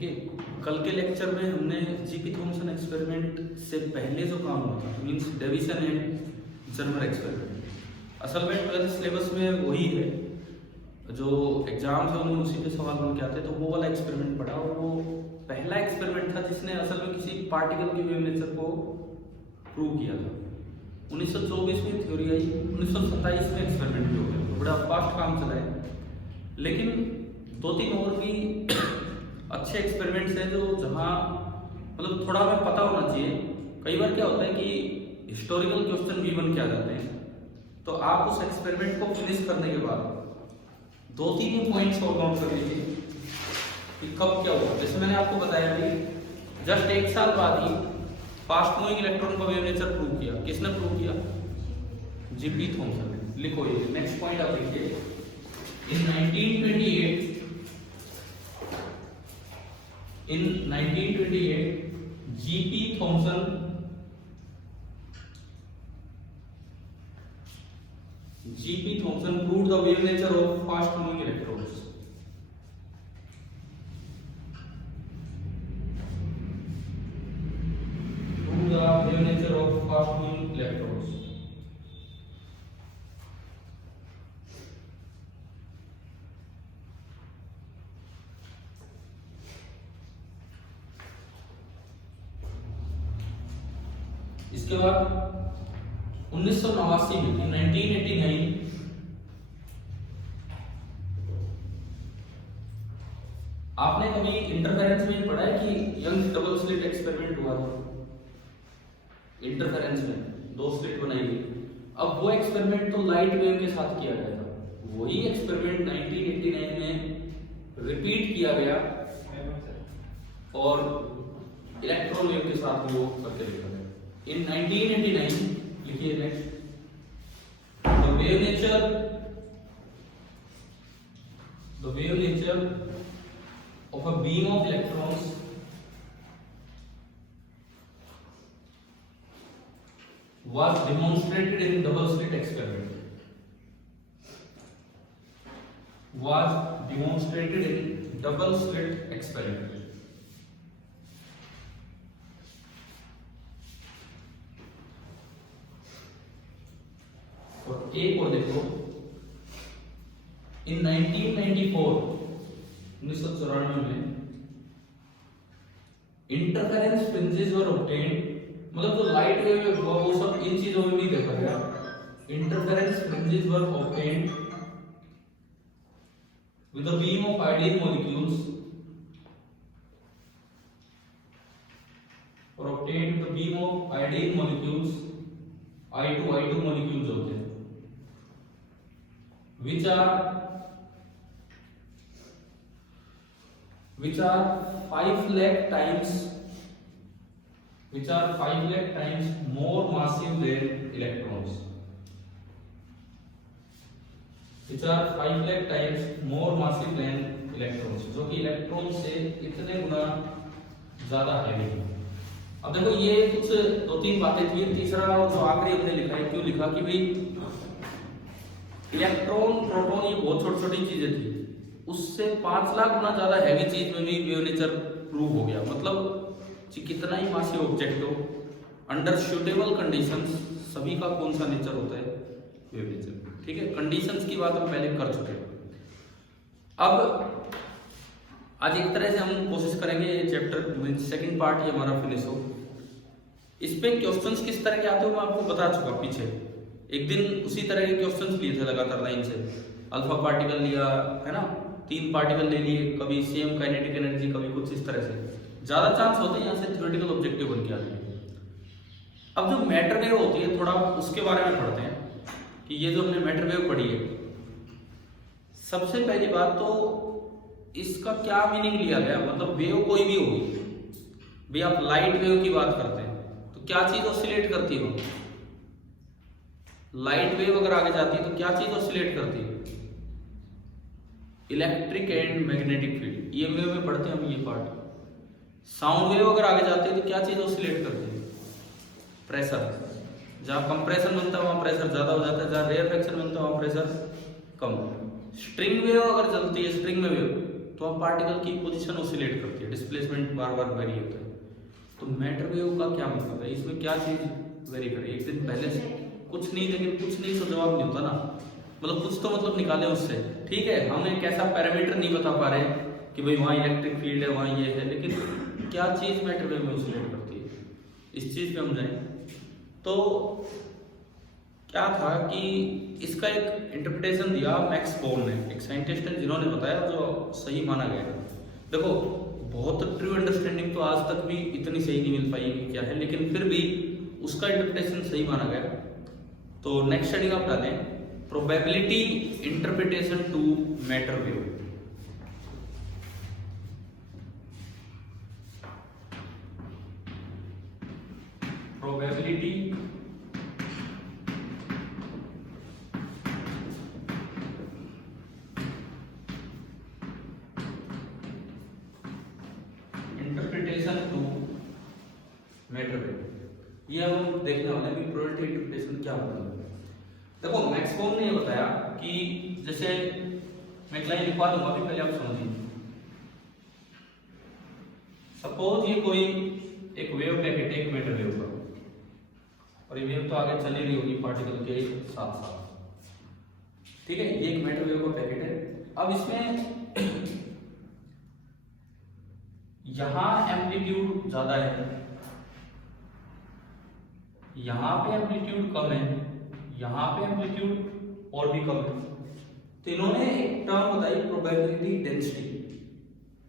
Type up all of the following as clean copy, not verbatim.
ठीक है। कल के लेक्चर में हमने जीपी थॉमसन एक्सपेरिमेंट से पहले जो काम हुआ था means Davisson and Germer experiment, असल में 12th सिलेबस में वही है जो एग्जाम्स है उनमें उसी पे सवाल बन के आते, तो वो वाला एक्सपेरिमेंट पढ़ा और वो पहला एक्सपेरिमेंट था जिसने असल में किसी पार्टिकल की वेव नेचर को प्रूव किया था। 1924 में थ्योरी आई, 1927 में एक्सपेरिमेंट हो गया, तो बड़ा फास्ट काम चला है। लेकिन 2-3 और भी अच्छे एक्सपेरिमेंट्स हैं जो जहाँ मतलब थोड़ा हमें पता होना चाहिए। कई बार क्या होता है कि हिस्टोरिकल क्वेश्चन भी बन के आ जाते हैं, तो आप उस एक्सपेरिमेंट को फिनिश करने के बाद 2-3 पॉइंट्स और नोट कर लीजिए कि कब क्या हुआ। जैसे मैंने आपको बताया कि जस्ट 1 साल बाद ही फास्ट मूविंग इलेक्ट्रॉन का वेव नेचर प्रूव किया। किसने प्रूव किया? जीपी थॉमसन ने। लिखो ये नेक्स्ट पॉइंट आप लिखिए। In 1928, G.P. Thomson proved the wave nature of fast moving electrons. Proved the wave nature of fast moving electrons. इसके बाद 1989 में 1989 आपने कभी इंटरफेरेंस में पढ़ा है कि यंग डबल स्लिट एक्सपेरिमेंट हुआ था? इंटरफेरेंस में 2 स्लिट बनाई गई। अब वो एक्सपेरिमेंट तो लाइट वेव के साथ किया गया था, वही एक्सपेरिमेंट 1989 में रिपीट किया गया और इलेक्ट्रॉन वेव के साथ वो करके देखा गया। In 1989, लिखिए next, the wave nature of a beam of electrons was demonstrated in double slit experiment. और एक और देखो, इन 1994 में इंटरफेरेंस फ्रिंजेस वर ऑब्टेन्ड, मतलब जो लाइट वेव है वो सब इन चीजों में भी देखा गया। Interference fringes were obtained with a beam of iodine molecules or obtained with a beam of iodine molecules, I2 molecules होते हैं, which are 5 lakh times more massive than electrons. Which are 5 lakh times more massive than electrons, जो कि electron से इतने गुना ज्यादा heavy है। अब देखो ये कुछ 2-3 बातें थी। तीसरा और जो आखिरी हमने लिखा है, क्यों लिखा कि भाई इलेक्ट्रॉन प्रोटॉन ये बहुत छोटी छोटी चीजें थी, उससे 5 लाख गुना ज्यादा हैवी चीज में भी वेव नेचर प्रूव हो गया। मतलब कितना ही मासिव ऑब्जेक्ट हो, अंडर सूटेबल कंडीशंस सभी का कौन सा नेचर होता है? Wave nature. ठीक है, कंडीशंस की बात हम पहले कर चुके हैं। अब आज एक तरह से हम कोशिश करेंगे ये चैप्टर सेकंड पार्ट ये हमारा फिनिश हो। इस पे क्वेश्चंस किस तरह के आते हो मैं आपको बता चुका पीछे। एक दिन उसी तरह के क्वेश्चंस लिए थे लगातार लाइन से, अल्फा पार्टिकल लिया है ना, 3 पार्टिकल ले लिए, कभी सेम काइनेटिक एनर्जी, कभी कुछ इस तरह से। ज्यादा चांस होते हैं यहाँ से थ्योरेटिकल ऑब्जेक्टिव बन के आते हैं। अब जो मैटर वेव होती है थोड़ा उसके बारे में पढ़ते हैं कि ये जो हमने मैटर वेव पढ़ी है, सबसे पहली बात तो इसका क्या मीनिंग लिया गया। मतलब वेव कोई भी होगी, भाई आप लाइट वेव की बात करते हैं तो क्या चीज ऑसिलेट करती है? लाइट वेव अगर आगे जाती है तो क्या चीज ऑसिलेट करती है? Electric and magnetic field, EMF में पढ़ते हैं हम ये पार्ट। साउंड वेव अगर आगे जाती है तो क्या चीज ऑसिलेट करती है? प्रेशर। जहां कंप्रेशन बनता है वहां प्रेशर ज्यादा हो जाता है, जहां रेयरफेक्शन बनता है वहां प्रेशर कम। स्ट्रिंग वेव अगर चलती है, स्ट्रिंग में वेव, तो अब पार्टिकल की पोजीशन ऑसिलेट करती है, डिस्प्लेसमेंट बार बार वेरी होता है। तो मैटर वेव का क्या मतलब है, इसमें क्या चीज वेरी करें? एक दिन पहले से कुछ नहीं, लेकिन कुछ नहीं तो जवाब नहीं होता ना, मतलब कुछ तो मतलब निकाले उससे। ठीक है, हम एक ऐसा पैरामीटर नहीं बता पा रहे कि भाई वहाँ इलेक्ट्रिक फील्ड है, वहाँ ये है, लेकिन क्या चीज मैटर वेव में ऑसिलेट करती है, इस चीज पे हम जाएं। तो क्या था कि इसका एक इंटरप्रिटेशन दिया मैक्स बोर्न ने, एक साइंटिस्ट है जिन्होंने बताया, जो सही माना गया। देखो बहुत ट्रू अंडरस्टैंडिंग तो आज तक भी इतनी सही नहीं मिल पाई कि क्या है, लेकिन फिर भी उसका इंटरप्रिटेशन सही माना गया। तो नेक्स्ट स्टडी आप डालें, probability interpretation to matter wave. Probability interpretation to matter wave, ये हम देखने वाले हैं। प्रोबेबिलिटी इंटरप्रिटेशन क्या होता है? देखो मैक्स बोर्न ने ये बताया कि जैसे मैं एक लाइन लिखवा दूंगा, अभी पहले आप समझिए। सपोज ये कोई एक वेव पैकेट है, एक मैटर वेव का, और ये वेव तो आगे चली रही होगी पार्टिकल के साथ साथ। ठीक है, ये एक मैटर वेव का पैकेट है। अब इसमें यहां एम्पलीट्यूड ज्यादा है, यहां पे एम्पलीट्यूड कम है, यहां पे एम्पलीट्यूड और भी कम है। तो इन्होंने एक टर्म बताई प्रोबेबिलिटी डेंसिटी।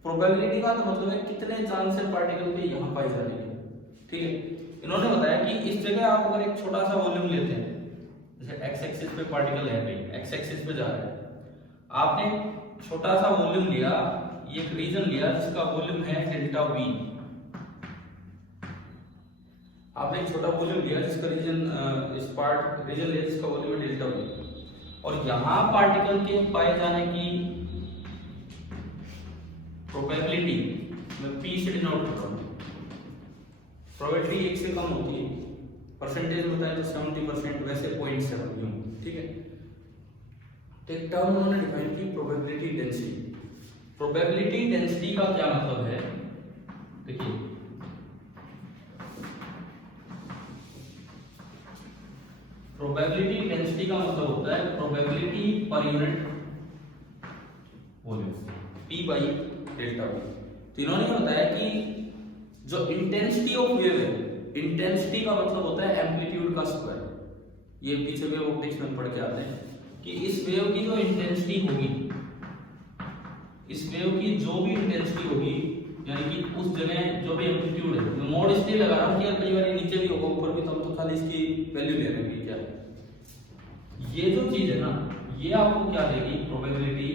प्रोबेबिलिटी का तो मतलब है कितने चांस है पार्टिकल के यहां पाई जाने के। ठीक है, इन्होंने बताया कि इस जगह आप अगर एक छोटा सा वॉल्यूम लेते हैं, जैसे एक्स एक्सिस पे पार्टिकल है, भाई एक्स एक्सिस पे जा रहा है, आपने छोटा सा वॉल्यूम लिया, ये एक रीजन लिया जिसका वॉल्यूम है डेल्टा वी। आपने एक छोटा वॉल्यूम लिया जिसका रीजन इस पार्ट रीजन लिया जिसका वॉल्यूम है डेल्टा वी, और यहां पार्टिकल के पाए जाने की प्रोबेबिलिटी मैं पी से डिनोट करता हूं। प्रोबेबिलिटी 1 से कम होती है, परसेंटेज होता है तो 70%, वैसे 0.7। ठीक है, तो एक टर्म उन्होंने डिफाइन की प्रोबेबिलिटी डेंसिटी। प्रोबेबिलिटी डेंसिटी का क्या मतलब है? देखिए प्रोबेबिलिटी डेंसिटी का मतलब होता है probability per unit volume, P by delta we. तो इन्होंने ये बताया कि जो इंटेंसिटी ऑफ वेव है, इंटेंसिटी का मतलब होता है एम्पलीट्यूड का स्क्वायर। ये पीछे वेव ऑप्टिक्स में पढ़ के आते हैं कि इस वेव की जो इंटेंसिटी होगी, इस वेव की जो भी इंटेंसिटी होगी, यानी कि उस जगह जो भी एम्पलीट्यूड है, मैं मोड इसलिए लगा रहा हूं कि यार कई बार नीचे भी होगा ऊपर भी, तो खाली इसकी वैल्यू ले लेंगे क्या है। ये जो चीज है ना, ये आपको क्या देगी? Probability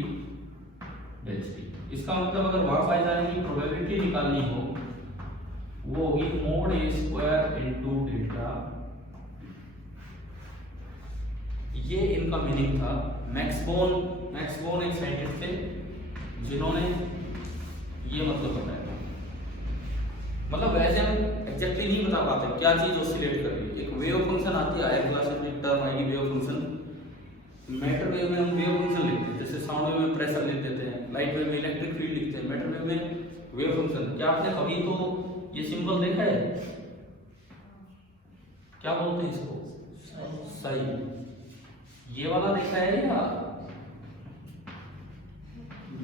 density. इसका मतलब अगर वहां पाई जाने की प्रोबेबिलिटी निकालनी हो, वो होगी मोड ए स्क्वायर इनटू डेल्टा। ये इनका मीनिंग था। मैक्स बोर्न एक साइंटिस्ट थे जिन्होंने ये मतलब बताया। मतलब वैसे हम एग्जैक्टली नहीं बता पाते क्या चीज ऑसिलेट कर रही है। एक वेव फंक्शन आती है, हायर क्लास में एक टर्म आएगी वेव फंक्शन। मैटर वेव में हम वेव फंक्शन लिखते हैं, जैसे साउंड वेव में प्रेशर लिख देते हैं, लाइट वेव में इलेक्ट्रिक फील्ड लिखते हैं, मैटर वेव में वेव फंक्शन। क्या आपने कभी तो ये सिंबल देखा है? क्या बोलते हैं इसको? साई। ये वाला देखा है या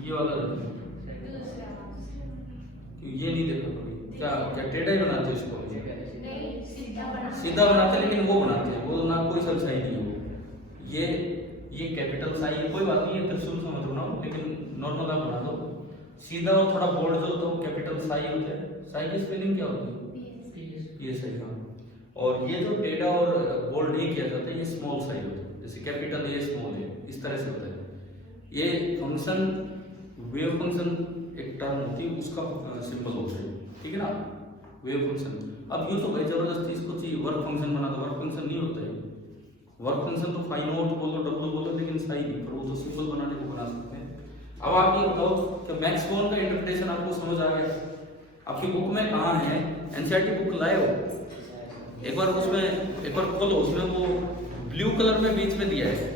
ये वाला देखा? ये नहीं देखा कभी। क्या क्या टेढ़ा ही बनाते हैं इसको? सीधा बनाते हैं, लेकिन वो बनाते हैं, वो ना कोई सा साई नहीं हो। ये कैपिटल साई है, कोई बात नहीं है, त्रिशूल समझ लो ना, लेकिन नॉर्मल आप बना दो। सीधा और थोड़ा बोल्ड जो तो कैपिटल साई होता है। साई की स्पेलिंग क्या होती है? ये सही। हाँ, और ये जो टेढ़ा और बोल्ड नहीं किया जाता है, ये स्मॉल साई होता है, जैसे कैपिटल ए स्मॉल ए, इस तरह से होता है। ये फंक्शन वेव फंक्शन एक टर्म होती है, उसका सिंबल होता है। ठीक है ना, वेव फंक्शन। अब यूं तो भाई जबरदस्ती इसको चाहिए वर्क फंक्शन बना दो, वर्क फंक्शन नहीं होता है। वर्क फंक्शन तो फाई नोट बोलो, डब्ल्यू बोलो, लेकिन सही नहीं, पर वो तो सिंबल बनाने को बना सकते हैं। अब आप ये बताओ कि मैक्स बोर्न का इंटरप्रिटेशन आपको समझ आ गया? आपकी बुक में कहाँ है? एनसीईआरटी बुक लाए हो? एक बार उसमें एक बार खोलो, उसमें वो ब्लू कलर में बीच में दिया है।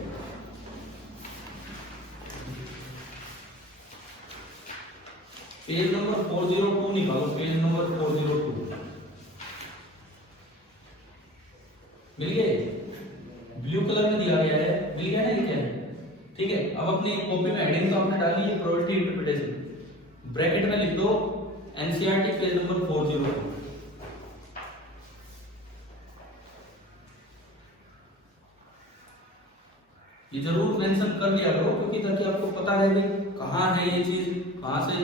पेज नंबर 402 निकालो, पेज नंबर 402 मिल गए, ब्लू कलर में दिया गया है, मिल गया ना, लिखा है, ठीक है। अब अपनी कॉपी में हेडिंग तो आपने डाली है प्रोबेबिलिटी इंटरप्रिटेशन, ब्रैकेट में लिख दो एनसीईआरटी पेज नंबर 402। ये जरूर मेंशन कर लिया करो, क्योंकि ताकि आपको पता रहे कहाँ है ये चीज, कहाँ से।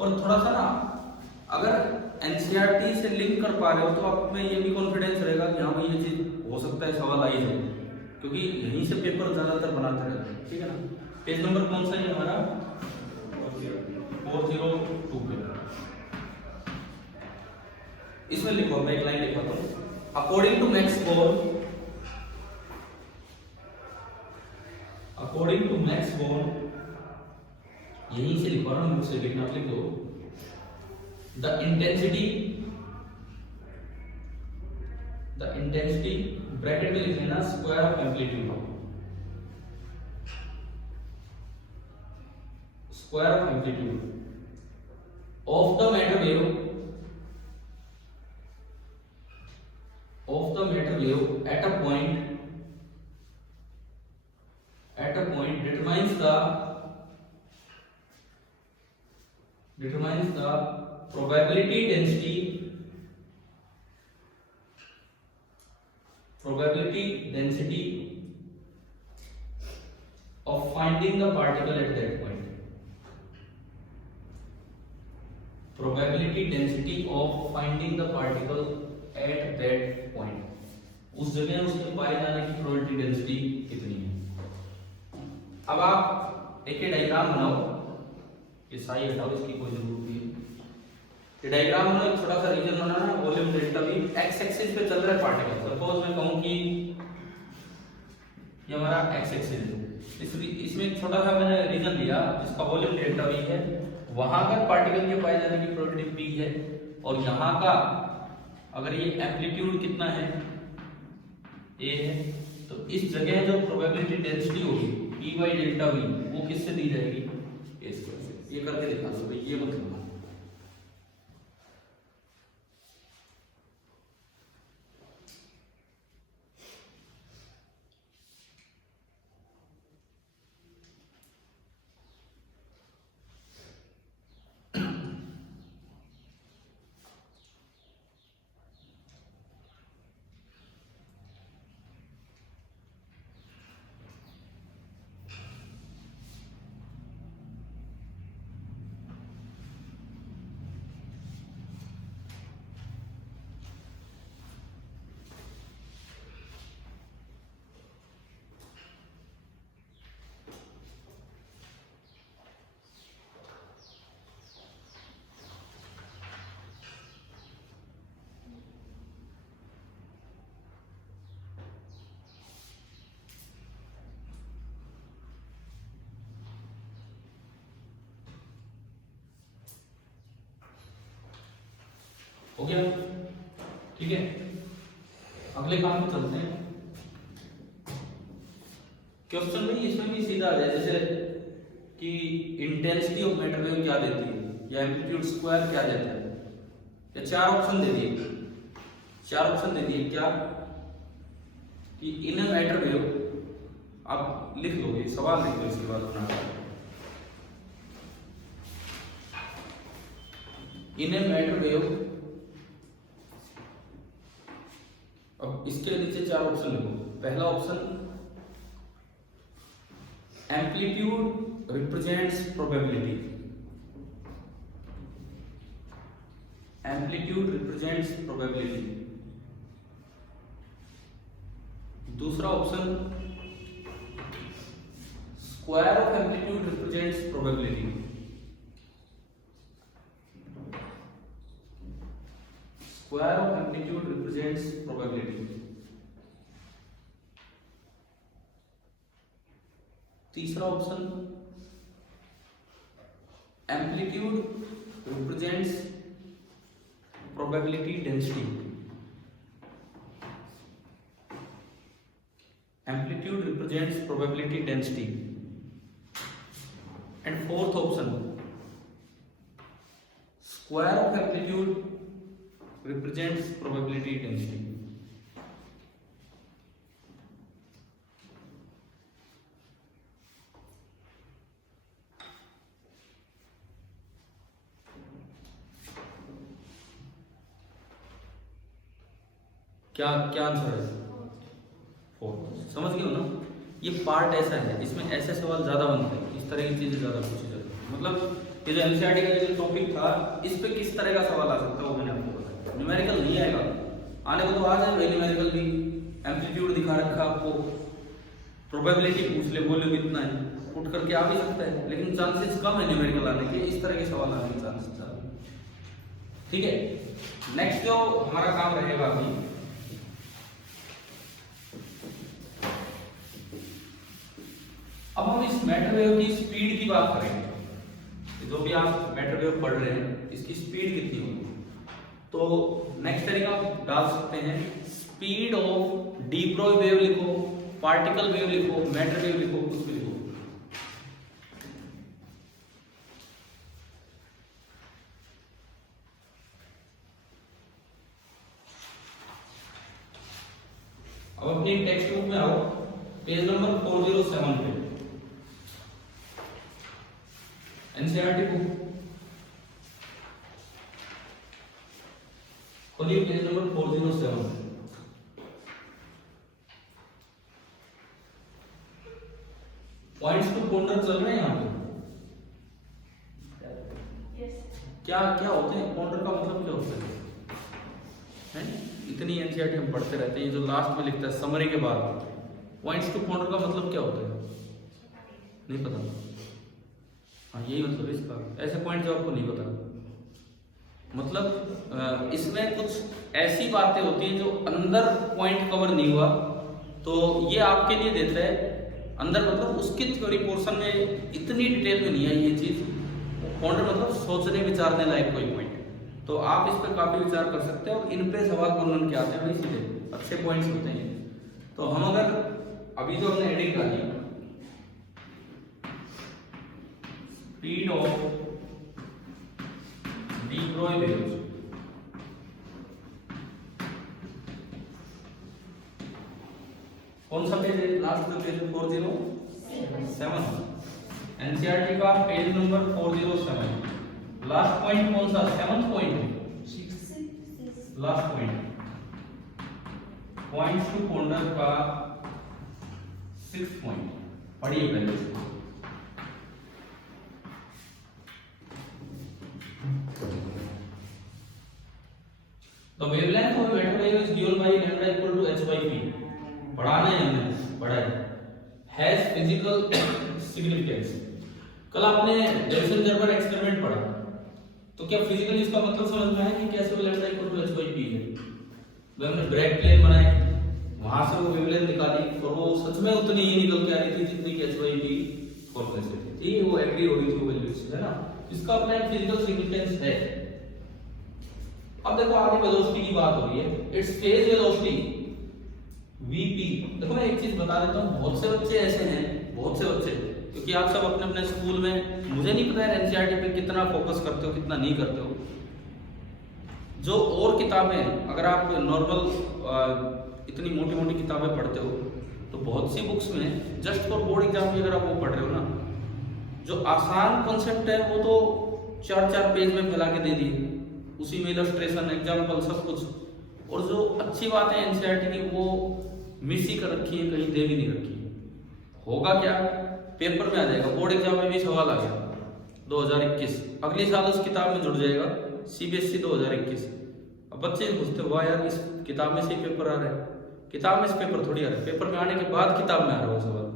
और थोड़ा सा ना, अगर एनसीईआरटी से लिंक कर पा रहे हो तो आप में ये भी कॉन्फिडेंस रहेगा कि हाँ भाई ये चीज हो सकता है सवाल आई है, क्योंकि यहीं से पेपर ज्यादातर बनाते रहते हैं, ठीक है ना। पेज नंबर कौन सा है हमारा? 402 पे। इसमें लिखो, मैं एक लाइन लिखवाता हूँ। According to Max Born, according to Max Born, यहीं से लिखवा रहा हूँ, मुझसे लिखना, लिखो the intensity, the intensity bracket में लिख लेना square of amplitude, square of amplitude of the matter wave, of the matter wave at a point, at a point determines the probability density, probability density of finding the particle at that point, probability density of finding the particle at that point, उस जगह उसके पाए जाने की probability density कितनी है। अब आप एक डायग्राम बनाओ, ये साई हटाओ, इसकी कोई जरूरत नहीं है। ये डायग्राम बनाओ, एक छोटा सा रीजन बनाना, वॉल्यूम डेल्टा भी एक्स एक्सिस पे चल रहा है पार्टिकल। सपोज मैं कहूं कि ये हमारा एक्स एक्सिस है, इसमें एक छोटा सा मैंने रीजन लिया जिसका वॉल्यूम डेल्टा वी है, वहां पर पार्टिकल के पाए जाने की प्रोबेबिलिटी पी है, और यहाँ का अगर ये एम्पलीट्यूड कितना है, ए है, तो इस जगह जो प्रोबेबिलिटी डेंसिटी होगी पी बाई डेल्टा वी, वो किससे दी जाएगी? ए स्क्वायर से। ये करके दिखा दो भाई, ये मतलब हो गया, ठीक है। अगले काम पे चलते हैं। क्वेश्चन में इसमें भी सीधा आ जाए, जैसे कि इंटेंसिटी ऑफ मैटर वेव क्या देती है, या एम्पलीट्यूड स्क्वायर क्या देता है, या चार ऑप्शन दे दिए, चार ऑप्शन दे दिए क्या कि इन मैटर वेव, आप लिख लोगे, सवाल लिख लो इसके बाद बना, इन मैटर वेव। अब इसके नीचे चार ऑप्शन लिखो। पहला option, amplitude represents probability, amplitude represents probability. दूसरा option, square of amplitude represents probability, square of amplitude represents probability. तीसरा option, amplitude represents probability density, amplitude represents probability density. And fourth option, square of amplitude represents probability density. क्या क्या answer है? 4। समझ गए हो ना? ये पार्ट ऐसा है, इसमें ऐसे सवाल ज्यादा बनते हैं, इस तरह की चीजें ज्यादा पूछी जाती है। मतलब ये जो एनसीईआरटी का जो टॉपिक था, इस पे किस तरह का सवाल आ सकता है वो मैंने आपको बताया। न्यूमेरिकल नहीं आएगा, आने को तो आ जाए, न्यूमेरिकल भी एम्पलीट्यूड दिखा रखा आपको, प्रोबेबिलिटी पूछ ले, वॉल्यूम इतना है, पुट करके आ भी सकता है, लेकिन चांसेस कम है न्यूमेरिकल आने के, इस तरह के सवाल आने के चांसेस ज्यादा। ठीक है, नेक्स्ट जो हमारा काम रहेगा अभी, अब हम इस मैटर वेव की स्पीड की बात करेंगे। जो भी आप मैटर वेव पढ़ रहे हैं, इसकी स्पीड कितनी होगी, तो नेक्स्ट तरीका आप डाल सकते हैं, speed of de Brohi wave लिखो, पार्टिकल वेव लिखो, मैटर वेव लिखो, कुछ भी लिखो। अब अपनी टेक्स्ट बुक में आओ, पेज नंबर 407 पे, एनसीईआरटी बुक खोलिए, page number 407। Points to ponder चल रहे हैं यहाँ पे। क्या क्या होते हैं पोंडर का मतलब, क्या होता है? इतनी एनसीईआरटी हम पढ़ते रहते हैं, ये जो लास्ट में लिखता है समरी के बाद, पॉइंट्स टू पोंडर का मतलब क्या होता है? नहीं पता? हाँ, यही मतलब इसका, ऐसे पॉइंट जो आपको नहीं पता, मतलब इसमें कुछ ऐसी बातें होती हैं जो अंदर पॉइंट कवर नहीं हुआ, तो ये आपके लिए देता है अंदर, मतलब उसकी थ्योरी पोर्शन में इतनी डिटेल में नहीं आई ये चीज। पॉइंटर मतलब सोचने विचारने लायक कोई पॉइंट, तो आप इस पर काफी विचार कर सकते हैं, और इन पे सवाल बनने के आते हैं, इसीलिए अच्छे पॉइंट्स होते हैं। तो हम अगर अभी जो हमने हेडिंग डाली, speed of de Broglie waves, कौन सा पेज है? लास्ट में पेज 407, एनसीईआरटी का पेज नंबर 407। लास्ट पॉइंट कौन सा? 7th point, last point, points to ponder का 6th पॉइंट पढ़िए पहले से। The wavelength of a matter wave is given by lambda equal to h by p. पढ़ाना है हमने, पढ़ा है, has physical significance। कल आपने डेविसन जर्मर एक्सपेरिमेंट पढ़ा, तो क्या फिजिकली इसका मतलब समझ में आया कि कैसे वो lambda equal to h by p है? वो हमने ब्रेक प्लेन बनाए, वहां से वो वेवलेंथ निकाली, और वो सच में उतनी ही निकल के आ रही थी जितनी कि h by p फॉर्मूले से थी। ये वो एग्री हो रही थी वैल्यूज, है ना? इसका अपना एक फिजिकल सिग्निफिकेंस है। अब देखो आगे वेलोसिटी की बात हो रही है, इट्स फेज वेलोसिटी vp। देखो मैं एक चीज बता देता हूँ, बहुत से बच्चे ऐसे हैं, बहुत से बच्चे, क्योंकि आप सब अपने अपने स्कूल में, मुझे नहीं पता है एनसीईआरटी पे कितना फोकस करते हो, कितना नहीं करते हो। जो और किताबें, अगर आप नॉर्मल इतनी मोटी मोटी किताबें पढ़ते हो, तो बहुत सी बुक्स में जस्ट फॉर बोर्ड एग्जाम की अगर आप वो पढ़ रहे हो ना, जो आसान कॉन्सेप्ट है वो तो 4-4 पेज में फैला के दे दिए, उसी में इलस्ट्रेशन, एग्जाम्पल, सब कुछ, और जो अच्छी बात है एनसीईआरटी की वो मिस ही कर रखी है, कहीं दे भी नहीं रखी है। होगा क्या, पेपर में आ जाएगा, बोर्ड एग्जाम में भी सवाल आ गया 2021, अगले साल उस किताब में जुड़ जाएगा सीबीएसई 2021। अब बच्चे पूछते, वाह यार इस किताब में से पेपर आ रहा है, किताब में से पेपर थोड़ी आ रहा है, पेपर में आने के बाद किताब में आ रहा है सवाल।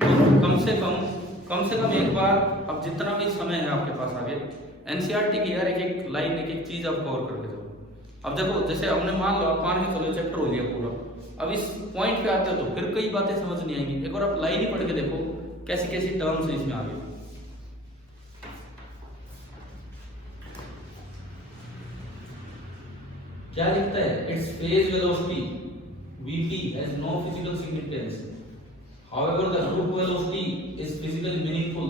तो कम से कम एक बार, अब जितना भी समय है आपके पास आगे, एनसीईआरटी की यार एक एक लाइन, एक एक चीज आप कवर करके जाओ। अब देखो, जैसे हमने मान लो आप मान के चलो चैप्टर हो गया पूरा, अब इस पॉइंट पे आते हो तो फिर कई बातें समझ नहीं आएंगी। एक बार आप लाइन ही पढ़ के देखो कैसी कैसी टर्म्स है इसमें आगे। क्या लिखता है? It's phase velocity vp has no physical significance, however the root velocity is physically meaningful।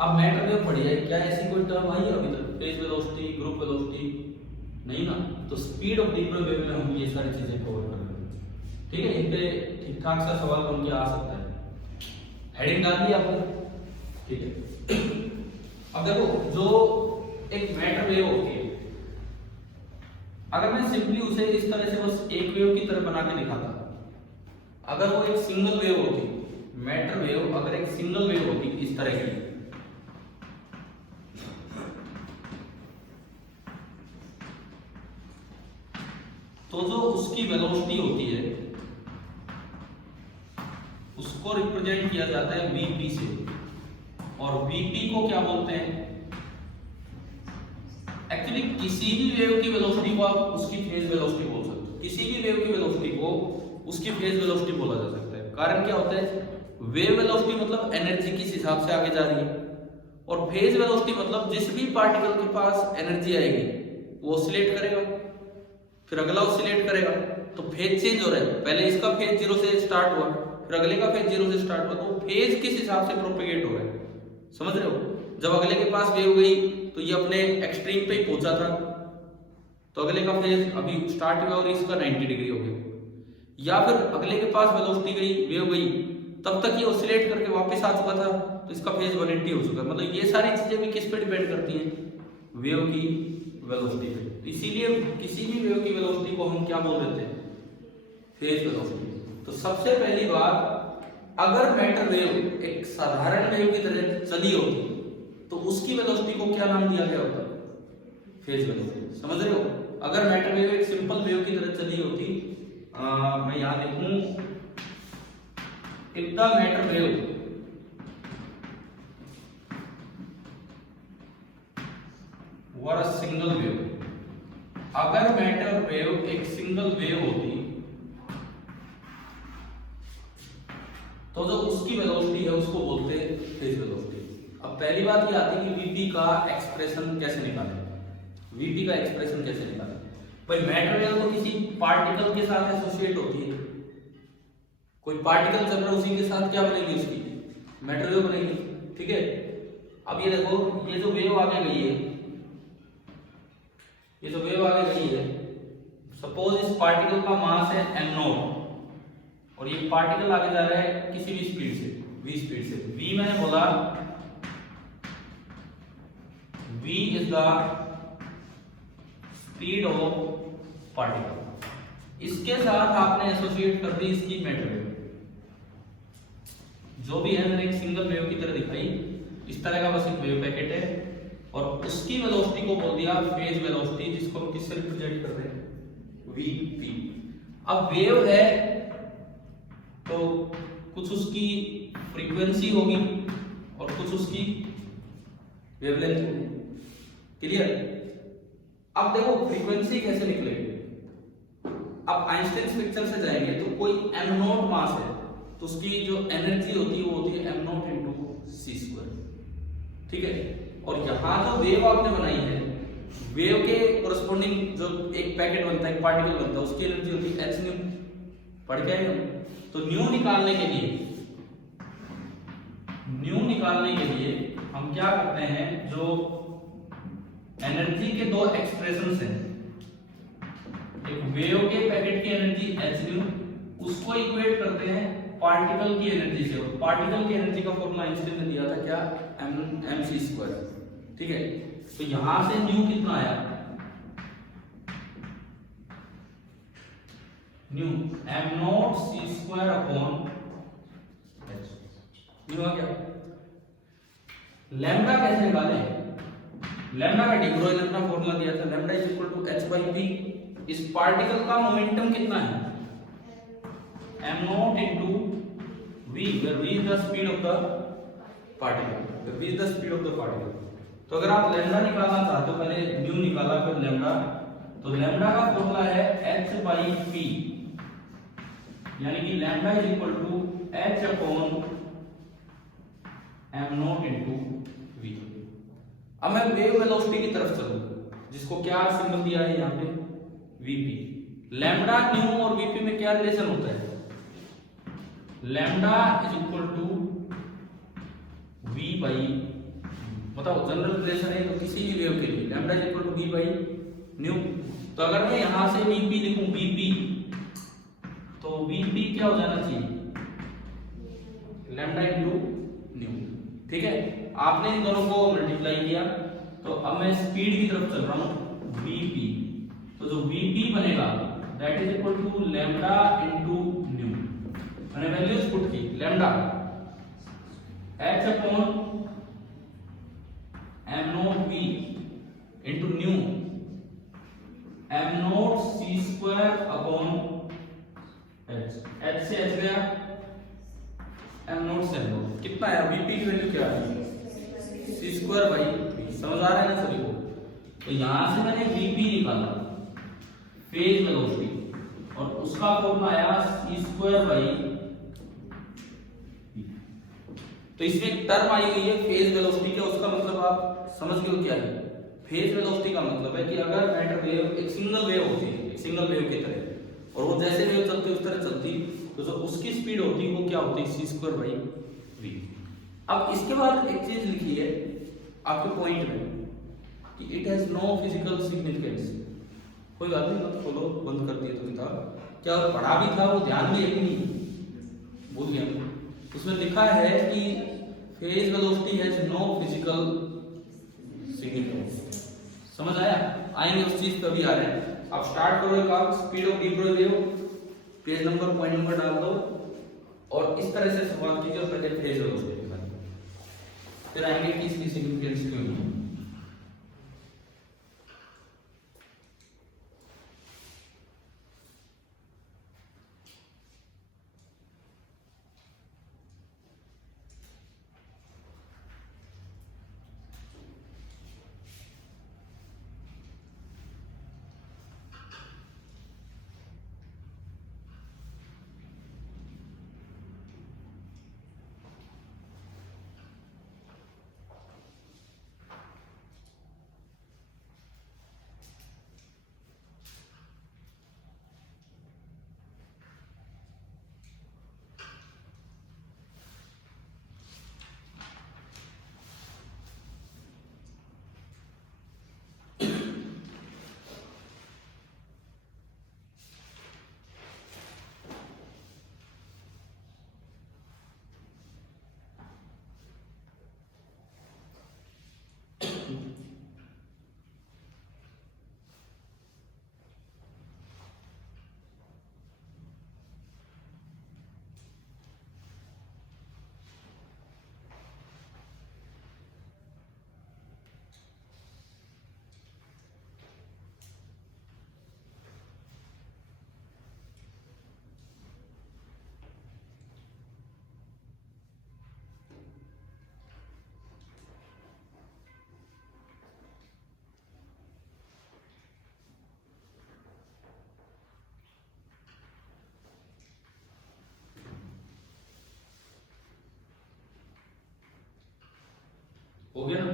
अब मैटर वेव पढ़ी है, क्या ऐसी कोई टर्म आई है अभी तक? फेज वेलोसिटी, ग्रुप वेलोसिटी, नहीं ना। तो स्पीड ऑफ डीपर वेव में हम ये सारी चीजें कवर कर रहे हैं। ठीक है, इन पे ठीक ठाक सा सवाल बन के आ सकता है। हेडिंग डाल दी आपने, ठीक है। अब देखो, जो एक मैटर वेव होती है, अगर मैं सिंपली उसे इस तरह से बस एक वेव की तरह बना के दिखाता, अगर वो एक सिंगल वेव होती, मैटर वेव अगर एक सिंगल वेव होती इस तरह की, तो जो उसकी वेलोसिटी होती है उसको रिप्रेजेंट किया जाता है वीपी से, और वीपी को क्या बोलते हैं? एक्चुअली किसी भी वेव की वेलोसिटी को आप उसकी फेज वेलोसिटी बोल सकते हो, किसी भी वेव की वेलोसिटी को उसकी फेज वेलोसिटी बोला जा सकता है। कारण क्या होता है? वेव वेलोसिटी मतलब एनर्जी किस हिसाब से आगे जा रही है, और फेज वेलोसिटी मतलब जिस भी पार्टिकल के पास एनर्जी आएगी वो ऑसिलेट करेगा, फिर अगला ऑसिलेट करेगा, तो फेज चेंज हो रहा है। पहले इसका फेज जीरो से स्टार्ट हुआ, फिर अगले का फेज जीरो से स्टार्ट हुआ, तो फेज किस हिसाब से प्रोपेगेट हो रहा है, समझ रहे हो? जब अगले के पास वेव गई तो ये अपने एक्सट्रीम पे ही पहुंचा था, तो अगले का फेज अभी स्टार्ट हुआ और इसका 90 डिग्री हो गया। या फिर अगले के पास वेलोसिटी गई, वेव गई, तब तक ये ऑसिलेट करके वापस आ चुका था, तो इसका फेज 180 हो चुका है। मतलब ये सारी चीजें भी किस पे डिपेंड करती हैं? वेव की वेलोसिटी पे। इसीलिए किसी भी वेव की वेलोसिटी को हम क्या बोल देते हैं? Phase velocity. तो सबसे पहली बात, अगर मैटर वेव एक साधारण वेव की तरह चली होती तो उसकी वेलोसिटी को क्या नाम दिया गया होता? Phase velocity. समझ रहे हो? अगर मैटर वेव एक सिंपल वेव की तरह चली होती, मैं यहां लिखूं, if the matter wave were a single wave, अगर मैटर वेव एक सिंगल वेव होती तो जो उसकी वेलोसिटी है उसको बोलते हैं फेज वेलोसिटी। अब पहली बात ये आती है कि वीपी का एक्सप्रेशन कैसे निकालें? वीपी का एक्सप्रेशन कैसे निकालें? भाई मैटर वेव तो किसी पार्टिकल के साथ एसोसिएट होती है, कोई पार्टिकल चल रहा है उसी के साथ क्या बनेगी? उसकी मैटर वेव बनेगी। ठीक है, अब ये देखो, ये जो वेव आगे गई है, ये जो वेव आगे गई है, सपोज इस पार्टिकल का मास है m0 और ये पार्टिकल आगे जा रहा है किसी भी स्पीड से, v स्पीड से। v मैंने बोला v is the speed of particle. इसके साथ आपने एसोसिएट कर दी इसकी मैटर वेव, जो भी है मैंने एक सिंगल वेव की तरह दिखाई, इस तरह का बस एक वेव पैकेट है, और उसकी वेलोसिटी को बोल दिया फेज वेलोसिटी, जिसको हम किससे रिप्रेजेंट कर रहे हैं? वीपी। अब वेव है तो कुछ उसकी फ्रीक्वेंसी होगी और कुछ उसकी वेवलेंथ होगी। क्लियर? अब देखो फ्रीक्वेंसी कैसे निकलेगी। अब आइंस्टाइन पिक्चर से जाएंगे तो कोई m0 मास है तो उसकी जो एनर्जी होती है वो होती है m0 × c²। ठीक है, और यहां जो वेव आपने बनाई है, वेव के कोरस्पोंडिंग जो एक पैकेट बनता है, एक पार्टिकल बनता है, उसकी एनर्जी होती है h न्यू। पढ़ के आए हम? तो न्यू निकालने के लिए हम क्या करते हैं, जो एनर्जी के दो एक्सप्रेशंस हैं, एक वेव के पैकेट की एनर्जी h न्यू, उसको इक्वेट करते हैं पार्टिकल की एनर्जी से, और पार्टिकल की एनर्जी का फॉर्मूला आइंस्टाइन ने दिया था क्या? mc²। ठीक है, तो यहां से न्यू कितना आया? न्यू m0 c²/h न्यू आ गया। लैम्डा कैसे निकाले? लैम्डा का डी ब्रोगली ने अपना फॉर्मूला दिया था, लैम्डा h/p। इस पार्टिकल का मोमेंटम कितना है? m0 × v, where v is the speed of the particle, v is the speed of the particle। तो अगर आप लैम्डा निकालना चाहते हो, पहले न्यू निकाला फिर लैम्डा, तो लैम्डा का फॉर्मूला है h/p, यानी कि लैम्डा h m0 × v। अब मैं वेव वेलोसिटी की तरफ चलूं, जिसको क्या सिंबल दिया है यहाँ पे? vp। लैम्डा, न्यू और vp में क्या रिलेशन होता है? लैम्डा = v/, बताओ जनरल रिलेशन है तो किसी भी वेव के लिए lambda is equal to v by nu. तो अगर मैं यहां से वीपी लिखूं, बीपी, तो वीपी क्या हो जाना चाहिए, लैम्डा इनटू न्यू। ठीक है, आपने इन दोनों को मल्टीप्लाई किया, तो अब मैं स्पीड की तरफ चल रहा हूं, वीपी। तो जो वीपी बनेगा that is equal to lambda into nu. मैंने वैल्यूज पुट की, lambda h upon m not v into nu m not c square upon h। h से h गया, m नॉट से m नॉट, कितना है vp की value क्या है, c स्क्वायर बाई v। समझ आ रहा है ना सभी को? तो यहां से मैंने vp निकाला, फेज वेलोसिटी, और उसका फॉर्मूला आया c स्क्वायर बाई। तो इसमें एक टर्म आई हुई है फेज वेलोसिटी का, उसका मतलब आप समझ गए हो क्या है। फेज वेलोसिटी का मतलब है कि अगर मैटर वेव एक सिंगल वेव होती है, एक सिंगल वेव की तरह, और वो जैसे वेव चलती है उस तरह चलती, तो जो उसकी स्पीड होती है वो क्या होती है, सी स्क्वायर बाई वी। अब इसके बाद एक चीज लिखी है आपके पॉइंट में कि it has no physical significance. कोई बात नहीं, मत खोलो, बंद कर दिया तो किताब, क्या पढ़ा भी था वो ध्यान में ही नहीं, भूल गया। उसमें लिखा है कि phase velocity has no physical significance. समझ आया? आएंगे उस चीज पे भी आ रहे हैं। आप स्टार्ट करो काम, speed of deep wave, page number point number डाल दो, और इस तरह से शुरुआत कीजिए, पहले फेज वेलोसिटी निकालिए, फिर आएंगे कि इसकी सिग्निफिकेंस क्यों है। हो गया ना?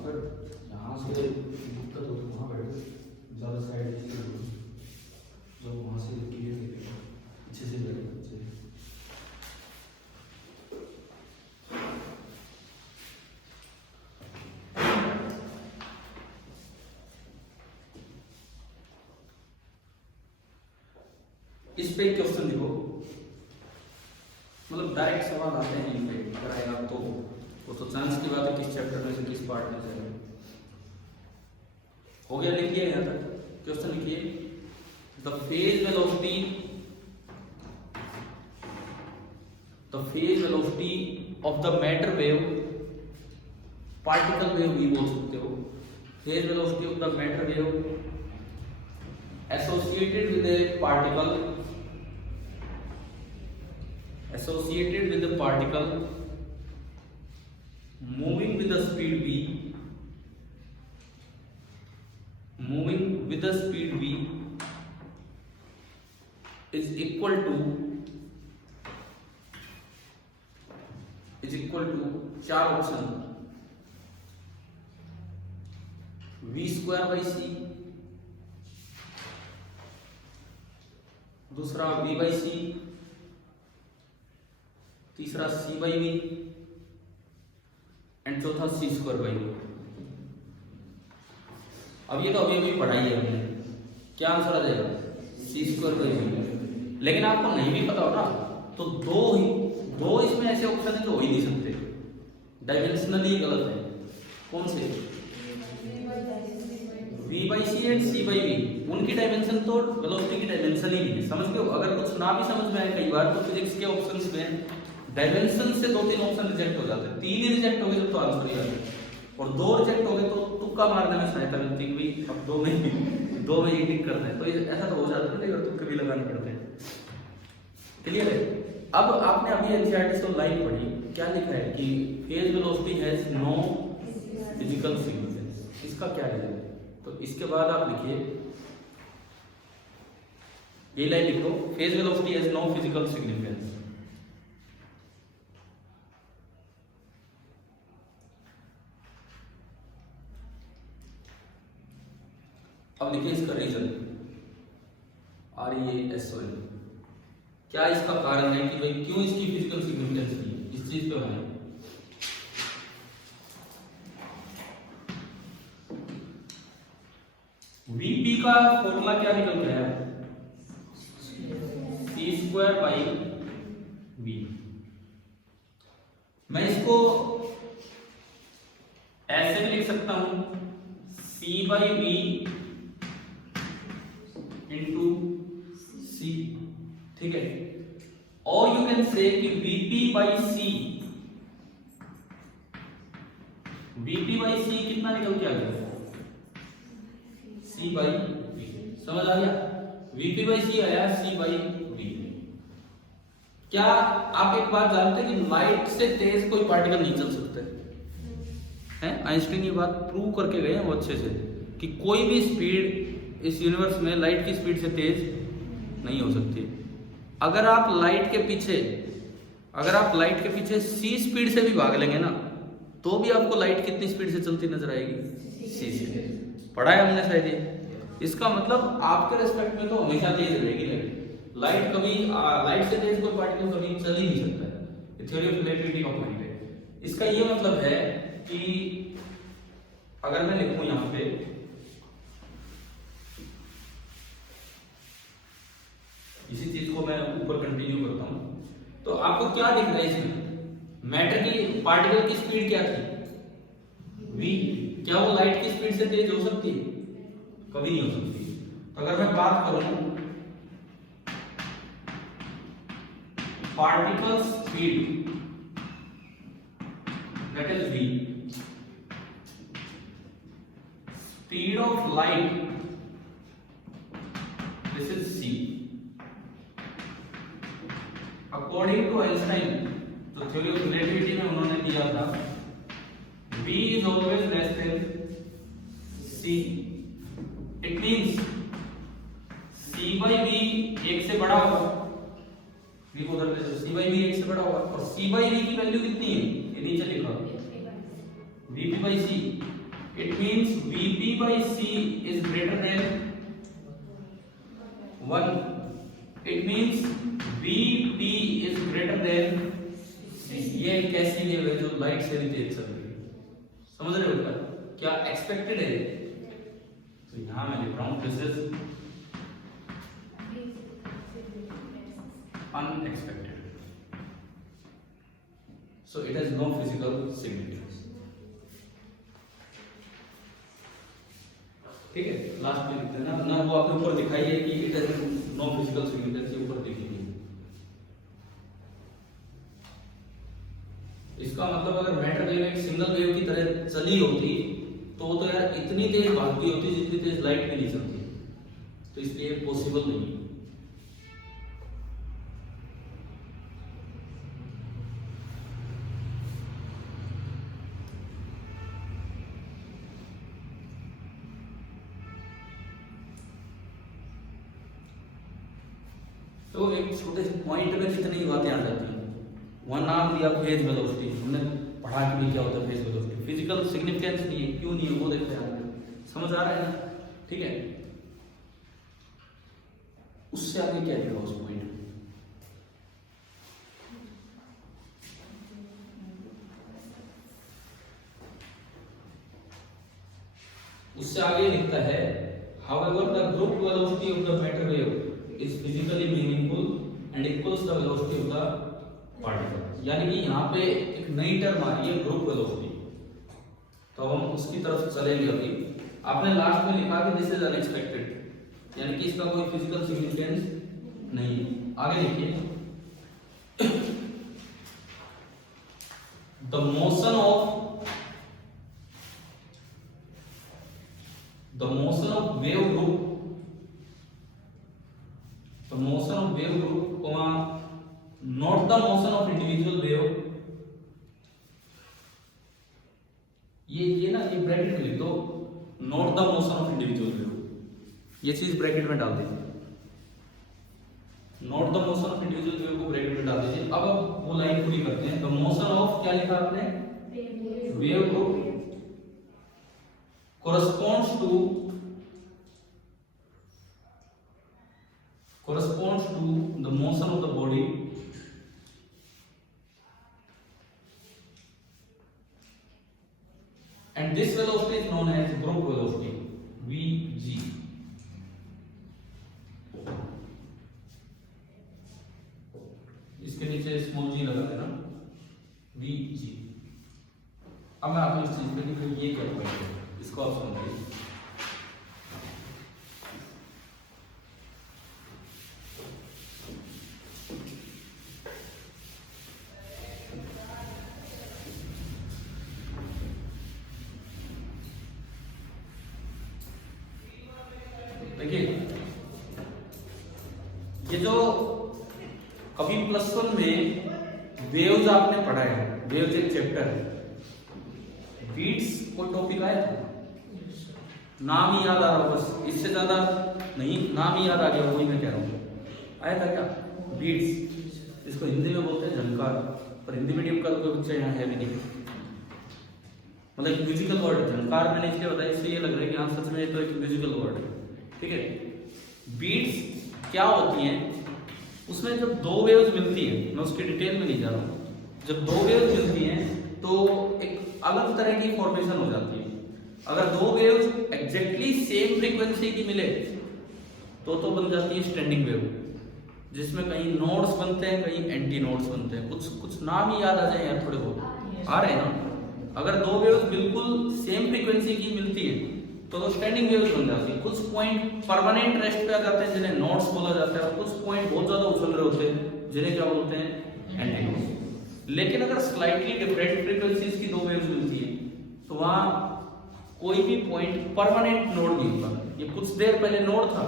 अगर यहाँ से दिक्कत हो तो वहाँ बैठो, ज़्यादा साइड जो वहाँ से क्लियर दिखेगा, अच्छे से बैठो अच्छे से। इस पे क्वेश्चन देखो, मतलब डायरेक्ट सवाल आते हैं इन पे, अगर आएगा तो वो तो चांस की बात है किस चैप्टर में से किस पार्ट में से। हो गया? लिखिए यहाँ तक क्वेश्चन लिखिए, the phase velocity of the matter wave, particle wave भी बोल सकते हो, phase velocity of the matter wave associated with a particle moving with the speed v moving with the speed v is equal to चार option v square by सी, दूसरा v by सी, तीसरा c by we and चौथा c square by we. अब ये तो अभी पढ़ाई है हमने, क्या आंसर आ जाएगा c स्क्वायर बाई वी। लेकिन आपको नहीं भी पता हो ना तो दो इसमें ऐसे ऑप्शन है जो हो ही नहीं सकते, डायमेंशनली गलत है। कौन से? v by C and c by V, उनकी डायमेंशन तो वेलोसिटी की डायमेंशन ही नहीं है, समझ गए हो। अगर कुछ ना भी समझ में आए कई बार तो फिजिक्स के ऑप्शंस में डायमेंशन से 2-3 ऑप्शन रिजेक्ट हो जाते हैं, 3 ही रिजेक्ट हो गए जब तो आंसर ही आ गया, और 2 रिजेक्ट हो गए तो तुक्का मारने में सहायता मिलती है कि अब 2 में ही टिक करना है, तो ऐसा तो हो जाता है, और तुक्के भी लगाने पड़ते हैं। क्लियर है? अब आपने अभी एनसीईआरटी से लाइन पढ़ी, क्या लिखा है कि phase velocity has no physical significance, इसका क्या है? तो इसके बाद आप लिखिए, ये लाइन लिखो, phase velocity has no physical significance. अब लिखिए इसका रीजन, RESON, क्या इसका कारण है कि भाई क्यों इसकी फिजिकल सिग्निफिकेंस नहीं है, इस चीज पे हमें VP का फॉर्मूला क्या निकल रहा है? c square by v। मैं इसको ऐसे भी लिख सकता हूं, c by v into c, ठीक है। और यू कैन से कि VP by C, VP by C कितना निकल के आ गया? C बाई V, समझ आ गया? VP बाई सी आया C बाई V। क्या आप एक बात जानते हैं कि लाइट से तेज कोई पार्टिकल नहीं चल सकता है? आइंस्टीन ये बात प्रूव करके गए हैं वो अच्छे से, कि कोई भी स्पीड इस यूनिवर्स में लाइट की स्पीड से तेज नहीं हो सकती। अगर आप लाइट के पीछे c स्पीड से भी भाग लेंगे ना तो भी आपको लाइट कितनी स्पीड से चलती नजर आएगी? c speed. पढ़ा है हमने शायद ये। इसका मतलब आपके रेस्पेक्ट में तो हमेशा तेज रहेगी लाइट, कभी लाइट से तेज कोई पार्टिकल कभी चल ही नहीं सकता है। थ्योरी ऑफ रिलेटिविटी का पॉइंट है। इसका ये मतलब है कि अगर मैं लिखूं यहां पे इसी चीज को मैं ऊपर कंटिन्यू करता हूं, तो आपको क्या दिख रहा है इसमें? मैटर की पार्टिकल की स्पीड क्या थी? v। क्या वो लाइट की स्पीड से तेज हो सकती है? कभी नहीं हो सकती। तो अगर मैं बात करूं particle speed, that is v, speed of light, this is c। According to Einstein, तो थ्योरी ऑफ रिलेटिविटी में उन्होंने दिया था v is always less than c। It means c by v एक से बड़ा होगा, v को उधर ले जाओ, c by v एक से बड़ा होगा, और c by v की वैल्यू कितनी है? ये नीचे लिखा vp by c। It means vp by c is greater than 1। It means vp is greater than c। ये एक ऐसी वेव है जो लाइट से भी तेज चल रही है, समझ रहे हो? क्या एक्सपेक्टेड है? तो यहां मैं लिख रहा हूं this is unexpected, so it has no physical significance. ठीक है, लास्ट में लिखते हैं ना वो आपने ऊपर दिखाई है कि it has no physical significance, ये ऊपर लिखी है। इसका मतलब अगर मैटर वेव एक सिंगल वेव की तरह चली होती तो वो तो यार इतनी तेज भागती होती जितनी तेज लाइट भी नहीं चलती, तो इसलिए पॉसिबल नहीं है। तो एक छोटे से पॉइंट में कितनी बातें आ जाती हैं। वहाँ नाम दिया फेज वेलोसिटी, हमने पढ़ा कि भी क्या होता है फेज वेलोसिटी, फिजिकल सिग्निफिकेंस नहीं है, क्यों नहीं है वो देखते हैं, समझ आ रहा है ना, ठीक है। उससे आगे क्या लिखा उस पॉइंट में, उससे आगे लिखता है however the group velocity of the matter wave is physically meaningful and equals the velocity of the particle। यानी कि यहाँ पे एक नई टर्म आ रही है ग्रुप वेलोसिटी, तो हम उसकी तरफ चलेंगे अभी। आपने लास्ट में लिखा कि दिस इज अनएक्सपेक्टेड, यानी कि इसका कोई फिजिकल सिग्निफिकेंस नहीं है। आगे देखिए, the motion of wave group, the motion of wave group, not the motion of individual wave। ये ना, ये ब्रैकेट में लिख दो, not the motion of individual wave, ये चीज ब्रैकेट में डाल दीजिए, not the motion of individual wave को ब्रैकेट में डाल दीजिए। अब वो लाइन पूरी करते हैं। द मोशन ऑफ, क्या लिखा आपने, wave group corresponds to the motion of the body and this velocity is known as group velocity, vg। इसके नीचे स्मॉल जी लगा देना, vg। अब मैं आपको इस चीज पे कि ये क्या पॉइंट है, इसको आप समझिए। देखिए, ये जो कभी +1 में वेव्स आपने पढ़ा है, वेव्स एक चैप्टर है, बीट्स कोई टॉपिक आया था, नाम ही याद आ रहा, बस इससे ज्यादा नहीं, नाम ही याद आ गया, वही मैं कह रहा हूँ, आया था क्या, बीट्स। इसको हिंदी में बोलते हैं झंकार, पर हिंदी मीडियम का कोई बच्चा यहाँ है भी नहीं, मतलब एक म्यूजिकल वर्ड है झंकार। मैंने इसलिए बताया, इससे ये लग रहा है कि हाँ सच में तो एक म्यूजिकल वर्ड है, ठीक है। बीट्स क्या होती हैं, उसमें जब दो वेव्स मिलती हैं, मैं उसकी डिटेल में नहीं जा रहा हूँ, जब दो वेव्स मिलती हैं तो एक अलग तरह की फॉर्मेशन हो जाती है। अगर दो वेव्स एग्जैक्टली सेम फ्रीक्वेंसी की मिले तो बन जाती है स्टैंडिंग वेव, जिसमें कहीं नोड्स बनते हैं, कहीं एंटी नोड्स बनते हैं। कुछ नाम ही याद आ जाए यार, थोड़े बहुत आ रहे हैं ना। अगर दो वेव्स बिल्कुल सेम फ्रीक्वेंसी की मिलती है तो स्टैंडिंग वेव्स बन जाती है। कुछ पॉइंट परमानेंट रेस्ट पे आ जाते हैं जिन्हें नोड्स बोला जाता है, और कुछ पॉइंट बहुत ज्यादा उछल रहे होते हैं जिन्हें क्या बोलते हैं, एंटी नोड्स। लेकिन अगर स्लाइटली डिफरेंट फ्रीक्वेंसीज की दो वेव्स मिलती है तो वहां कोई भी पॉइंट परमानेंट नोड नहीं होता। ये कुछ देर पहले नोड था,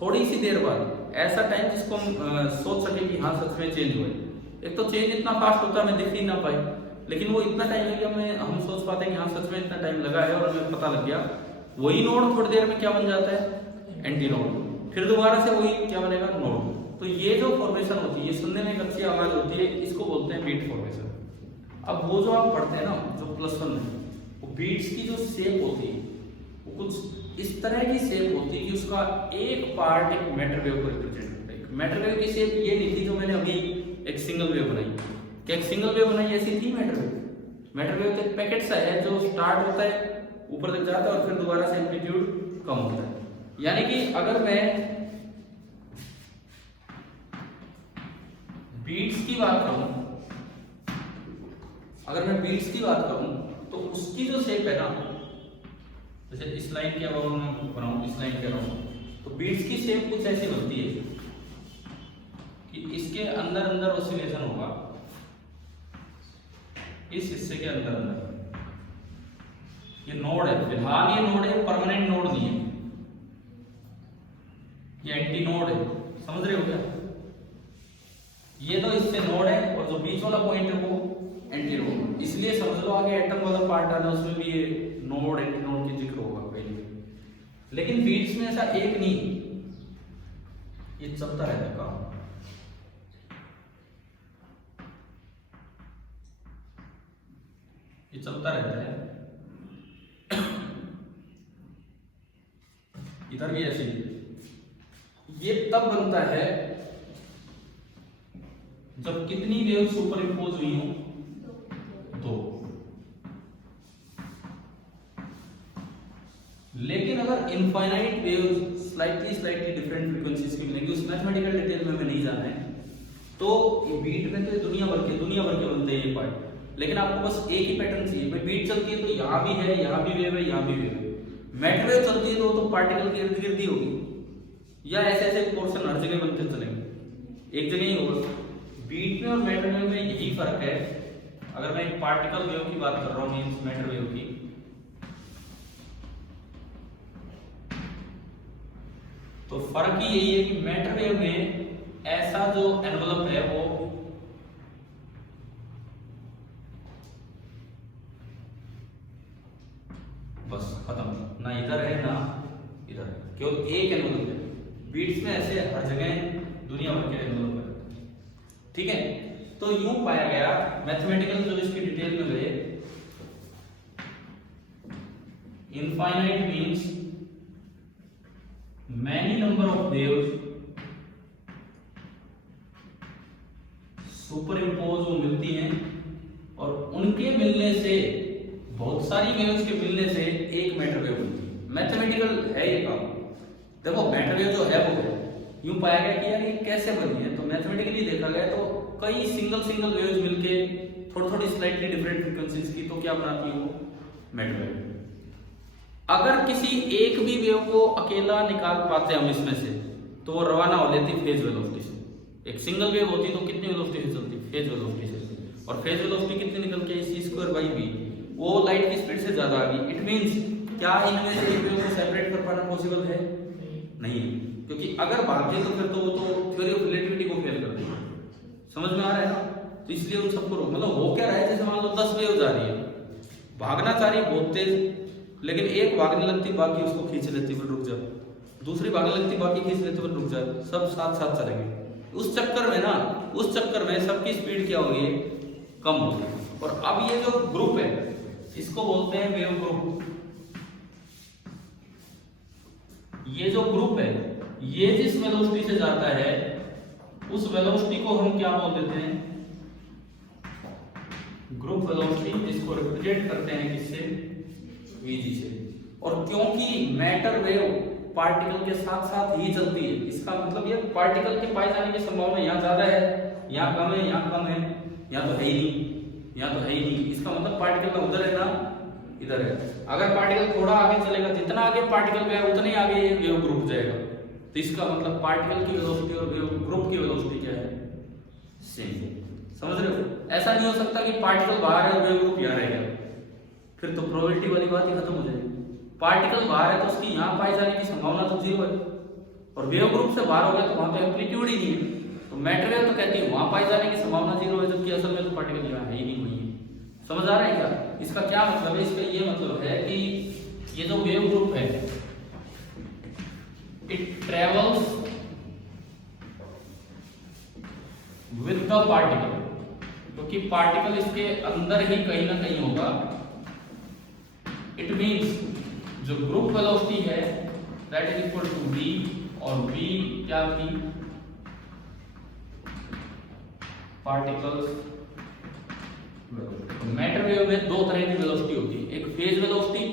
थोड़ी सी देर बाद ऐसा टाइम जिसको हम सोच सके कि हाँ सच में चेंज हुए। एक तो चेंज इतना फास्ट होता है हमें दिख ही ना पाए, लेकिन वो इतना टाइम है कि हम सोच पाते हैं कि हाँ सच में इतना टाइम लगा है, और हमें पता लग गया। वही नोड थोड़ी देर में क्या बन जाता है, एंटी नोड, फिर दोबारा से वही क्या बनेगा, नोड। तो ये जो फॉर्मेशन होती है, ये सुनने में एक अच्छी आवाज होती है, इसको बोलते हैं बीट फॉर्मेशन। अब वो जो आप पढ़ते हैं ना, जो +1 में, वो बीट्स की जो शेप होती है वो कुछ इस तरह की शेप होती है कि उसका एक पार्ट एक मैटर वेव को रिप्रेजेंट करता है। मैटर वेव की शेप ये नहीं थी जो मैंने अभी एक सिंगल वेव बनाई, क्या एक सिंगल वेव बनाई ऐसी थी मैटर वेव। मैटर वेव तो एक पैकेट सा है जो स्टार्ट होता है, ऊपर तक जाता है और फिर दोबारा से एम्पलीट्यूड कम होता है। यानी कि अगर मैं बीट्स की बात करूं, अगर मैं बीट्स की बात करूं तो उसकी जो शेप है ना, जैसे इस लाइन की अगर मैं बनाऊं, इस लाइन कह रहा हूं, तो बीट्स की शेप कुछ ऐसी बनती है कि इसके अंदर अंदर ऑसिलेशन होगा, इस हिस्से के अंदर अंदर। ये नोड है, फिलहाल ये नोड है, परमानेंट नोड नहीं है, ये एंटी नोड है, समझ रहे हो क्या। ये तो इससे नोड है और जो बीच वाला पॉइंट है वो एंटी नोड, इसलिए समझ लो आगे एटम वाला पार्ट आना, उसमें भी ये नोड एंटी नोड की जिक्र होगा पहले। लेकिन बीट्स में ऐसा एक नहीं, ये चलता रहता है काम। ये चलता रहता है, इधर भी ऐसे ही। ये तब बनता है जब कितनी वेव सुपर इम्पोज हुई हो? दो। लेकिन अगर infinite wave slightly different frequencies की मिलेंगी, उस मैथमेटिकल डिटेल में हमें नहीं जाना है। तो ये बीट में तो दुनिया भर के बनते हैं ये पार्ट, लेकिन आपको बस एक ही पैटर्न चाहिए। भाई बीट चलती है तो यहाँ भी है, यहाँ भी वेव है, यहाँ भी वेव है। मैटर वेव चलती है तो पार्टिकल के इर्द गिर्द ही होगी, या ऐसे ऐसे पोर्शन हर जगह बनते चलेंगे, एक जगह ही होगा। बीट में और मैटर वेव में यही फर्क है। अगर मैं एक पार्टिकल वेव की बात कर रहा हूँ, मीन्स मैटर वेव की, तो फर्क ही यही है कि मैटर वेव में ऐसा जो एनवलप है वो बस खत्म, ना इधर है ना इधर है, केवल एक एनवलप है। बीट्स में ऐसे हर जगह दुनिया भर के एनवलप है। ठीक है, तो यूं पाया गया, मैथमेटिकल जो इसकी डिटेल में गए, infinite means many number of waves super impose वो मिलती हैं, और उनके मिलने से, बहुत सारी वेव्स के मिलने से एक मैटर वेव बनती है। मैथमेटिकल है ये काम। देखो मैटर वेव जो है वो है, यूं पाया गया कि यार ये कैसे बनी है, तो मैथमेटिकली देखा गया तो कई सिंगल वेव्स मिलके थोड़ी स्लाइटली डिफरेंट फ्रीक्वेंसीज की, तो क्या बनाती है वो मैटर वेव। अगर किसी एक भी वेव को अकेला निकाल पाते हम इसमें से, तो वो रवाना हो लेती फेज वेलोसिटी से। एक सिंगल वेव होती तो कितनी वेलोसिटी से चलती? फेज वेलोसिटी से। और फेज वेलोसिटी कितनी निकल के c²/v, वो लाइट की स्पीड से ज्यादा आ गई। इट मींस क्या इनमें से एक वेव को सेपरेट कर पाना पॉसिबल है? नहीं है, क्योंकि अगर भागे तो फिर तो वो तो थ्योरी ऑफ रिलेटिविटी को फेल कर देगा। समझ में आ रहा है ना? तो इसलिए उन सबको मतलब हो क्या रहा है, जैसे मान लो 10 वेव जा रही है, भागना चाह रही है बहुत तेज, लेकिन एक भागने लगती बाकी उसको खींच लेती, फिर रुक जाए, दूसरी भागने लगती बाकी खींच लेती, फिर रुक जाए, सब साथ साथ चलेंगे। उस चक्कर में सबकी स्पीड क्या होगी? कम होगी। और अब ये जो ग्रुप है इसको बोलते हैं वेव ग्रुप। ये जो ग्रुप है ये जिस वेलोसिटी से जाता है उस वेलोसिटी को हम क्या बोल देते हैं? ग्रुप वेलोसिटी, जिसको रिप्रेजेंट करते हैं किससे? vg से। और क्योंकि मैटर वेव पार्टिकल के साथ साथ ही चलती है, इसका मतलब ये पार्टिकल के पाए जाने की संभावना यहाँ ज्यादा है, यहाँ कम है, यहाँ कम है, यहाँ तो है ही नहीं, यहाँ तो है ही नहीं। इसका मतलब पार्टिकल का उधर है ना इधर है। अगर पार्टिकल थोड़ा आगे चलेगा, जितना आगे पार्टिकल गया उतने ही आगे वेव ग्रुप जाएगा। तो इसका मतलब पार्टिकल की वेलोसिटी और वेव ग्रुप की वेलोसिटी क्या है? सेम। समझ रहे हो? ऐसा नहीं हो सकता कि पार्टिकल बाहर है वेव ग्रुप यहाँ रहेगा, फिर तो प्रोबेबिलिटी वाली बात ही खत्म हो जाएगी। पार्टिकल बाहर है तो उसकी यहाँ पाई जाने की संभावना तो 0 है, और वेव ग्रुप से बाहर हो गया तो वहां तो एम्पलीट्यूड ही नहीं है। तो मैटर वेव तो कहती है वहां पाई जाने की संभावना 0 है, जबकि असल में तो पार्टिकल यहाँ है ही नहीं, वही है। समझ आ रहा है क्या? इसका क्या मतलब है? इसका ये मतलब है कि ये जो वेव ग्रुप है it travels with the particle, क्योंकि पार्टिकल इसके अंदर ही कहीं ना कहीं होगा। इट मींस जो ग्रुप वेलोसिटी है that is equal to v, और v क्या थी? पार्टिकल्स। मैटर वेव में दो तरह की वेलोसिटी होती है, एक फेज वेलोसिटी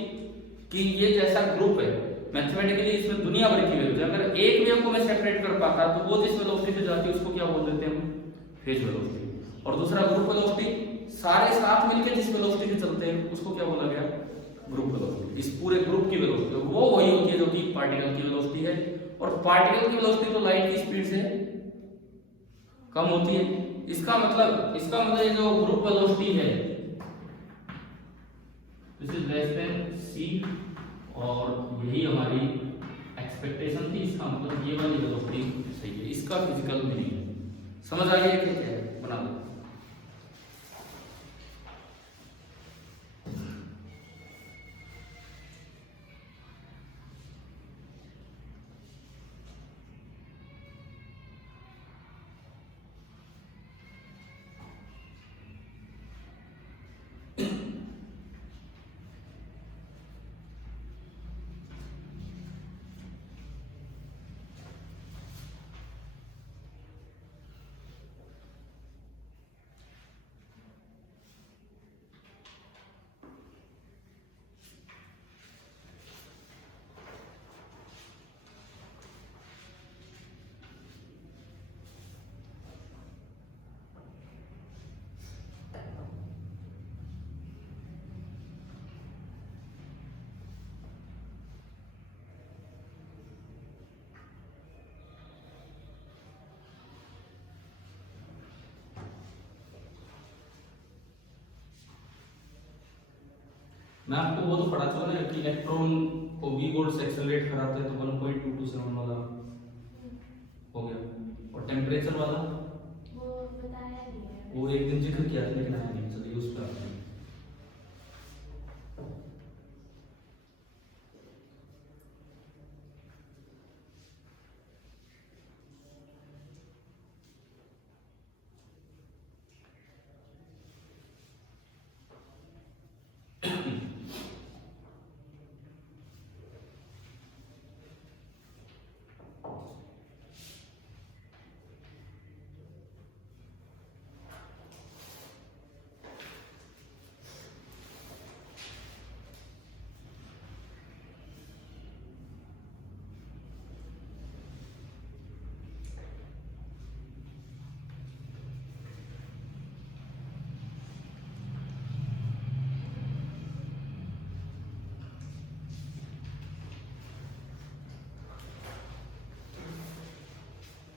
कि ये जैसा ग्रुप है, मैथमेटिकली इसमें दुनिया भर की वेव है, अगर एक वेव को मैं सेपरेट कर पाता तो वो जिस वेलोसिटी से जाती है उसको क्या बोल देते हैं हम? Phase velocity. और दूसरा ग्रुप वेलोसिटी, सारे साथ मिलकर जिस वेलोसिटी से चलते हैं उसको क्या बोला गया? Group velocity. इस पूरे ग्रुप की वेलोसिटी वो वही होती है जो कि पार्टिकल की वेलोसिटी है, और पार्टिकल की वेलोसिटी तो लाइट की स्पीड से कम होती है। इसका मतलब ये जो ग्रुप वेलोसिटी है this is less than c, और यही हमारी एक्सपेक्टेशन थी। इसका मतलब ये वाली वेलोसिटी सही है, इसका फिजिकल मीनिंग है। समझ आ गया क्या है? बना दो। मैं आपको वो तो पढ़ा था ना कि इलेक्ट्रॉन को v वोल्ट से एक्सेलरेट कराते हैं तो 1.227 वाला हो गया, और टेम्परेचर वाला वो बताया नहीं है, वो एक दिन जिक्र किया था लेकिन आया नहीं, चलिए उस पर आते हैं।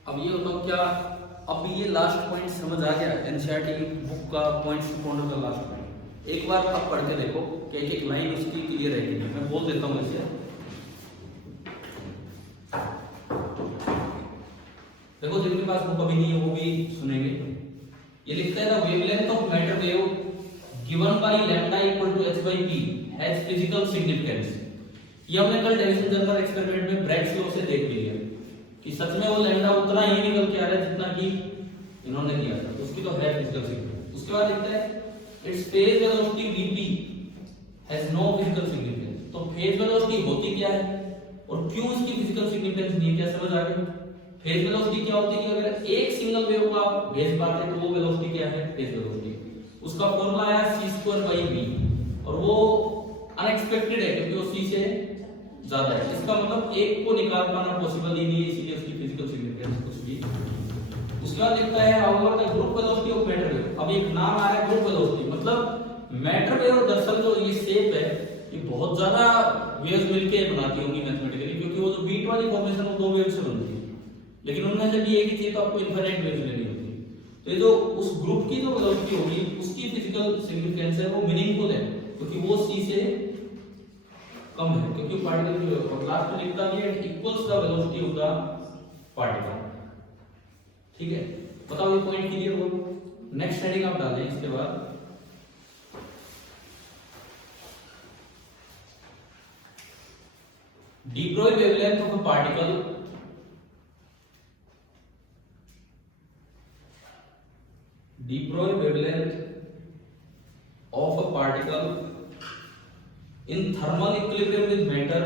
अब ये बताओ क्या, अब ये लास्ट पॉइंट समझ आ गया एनसीईआरटी की बुक का पॉइंट्स टू पॉइंट का लास्ट पॉइंट? एक बार आप पढ़ के देखो कि एक लाइन उसकी क्लियर है, मैं बोल देता हूँ इसे। देखो जिनके पास बुक अभी नहीं है वो भी सुनेंगे। ये लिखता है the wavelength of matter wave given by lambda equal to h by p has physical significance. ये हमने कल डेविसन जर्मर एक्सपेरिमेंट में ब्रैग्स लॉ से देख लिया कि सच में वो लैम्डा उतना ही निकल के आ रहा है जितना कि इन्होंने दिया था, तो उसकी तो है फिजिकल सिग्निफिकेंस। उसके बाद लिखता है it's phase velocity vp has no physical significance. तो फेज वेलोसिटी होती क्या है और क्यों इसकी फिजिकल सिग्निफिकेंस नहीं है, क्या समझ आ गया? फेज वेलोसिटी क्या होती है कि अगर एक सिंगल वेव को आप भेज पाते हैं तो वो वेलोसिटी क्या है, फेज वेलोसिटी। उसका फॉर्मूला आया c²/v और वो अनएक्सपेक्टेड है क्योंकि वो c से ज्यादा है। इसका मतलब एक को निकाल पाना पॉसिबल ही नहीं है, इसीलिए उसकी फिजिकल सिग्निफिकेंस कुछ भी। उसके बाद लिखता है however the group velocity of matter wave. अब एक नाम आ रहा है ग्रुप वेलोसिटी, मतलब मैटर वेव दरअसल जो ये शेप है ये बहुत ज्यादा वेव्स मिलके बनाती होंगी मैथमेटिकली, क्योंकि वो जो बीट वाली फॉर्मेशन वो दो वेव से बनती है, लेकिन उनमें जब ये एक ही चीज तो आपको इनफाइनाइट वेव्स लेनी होती है। तो ये जो उस ग्रुप की जो वेलोसिटी होगी उसकी फिजिकल सिग्निफिकेंस है वो मीनिंगफुल है क्योंकि वो c से कम है, क्योंकि पार्टिकल जो लास्ट में लिखता भी है it equals the velocity of the particle. ठीक है, बताओ ये पॉइंट क्लियर हो? नेक्स्ट हेडिंग आप डाल दें इसके बाद de Broglie wavelength of a particle de Broglie wavelength of a particle in thermal equilibrium with matter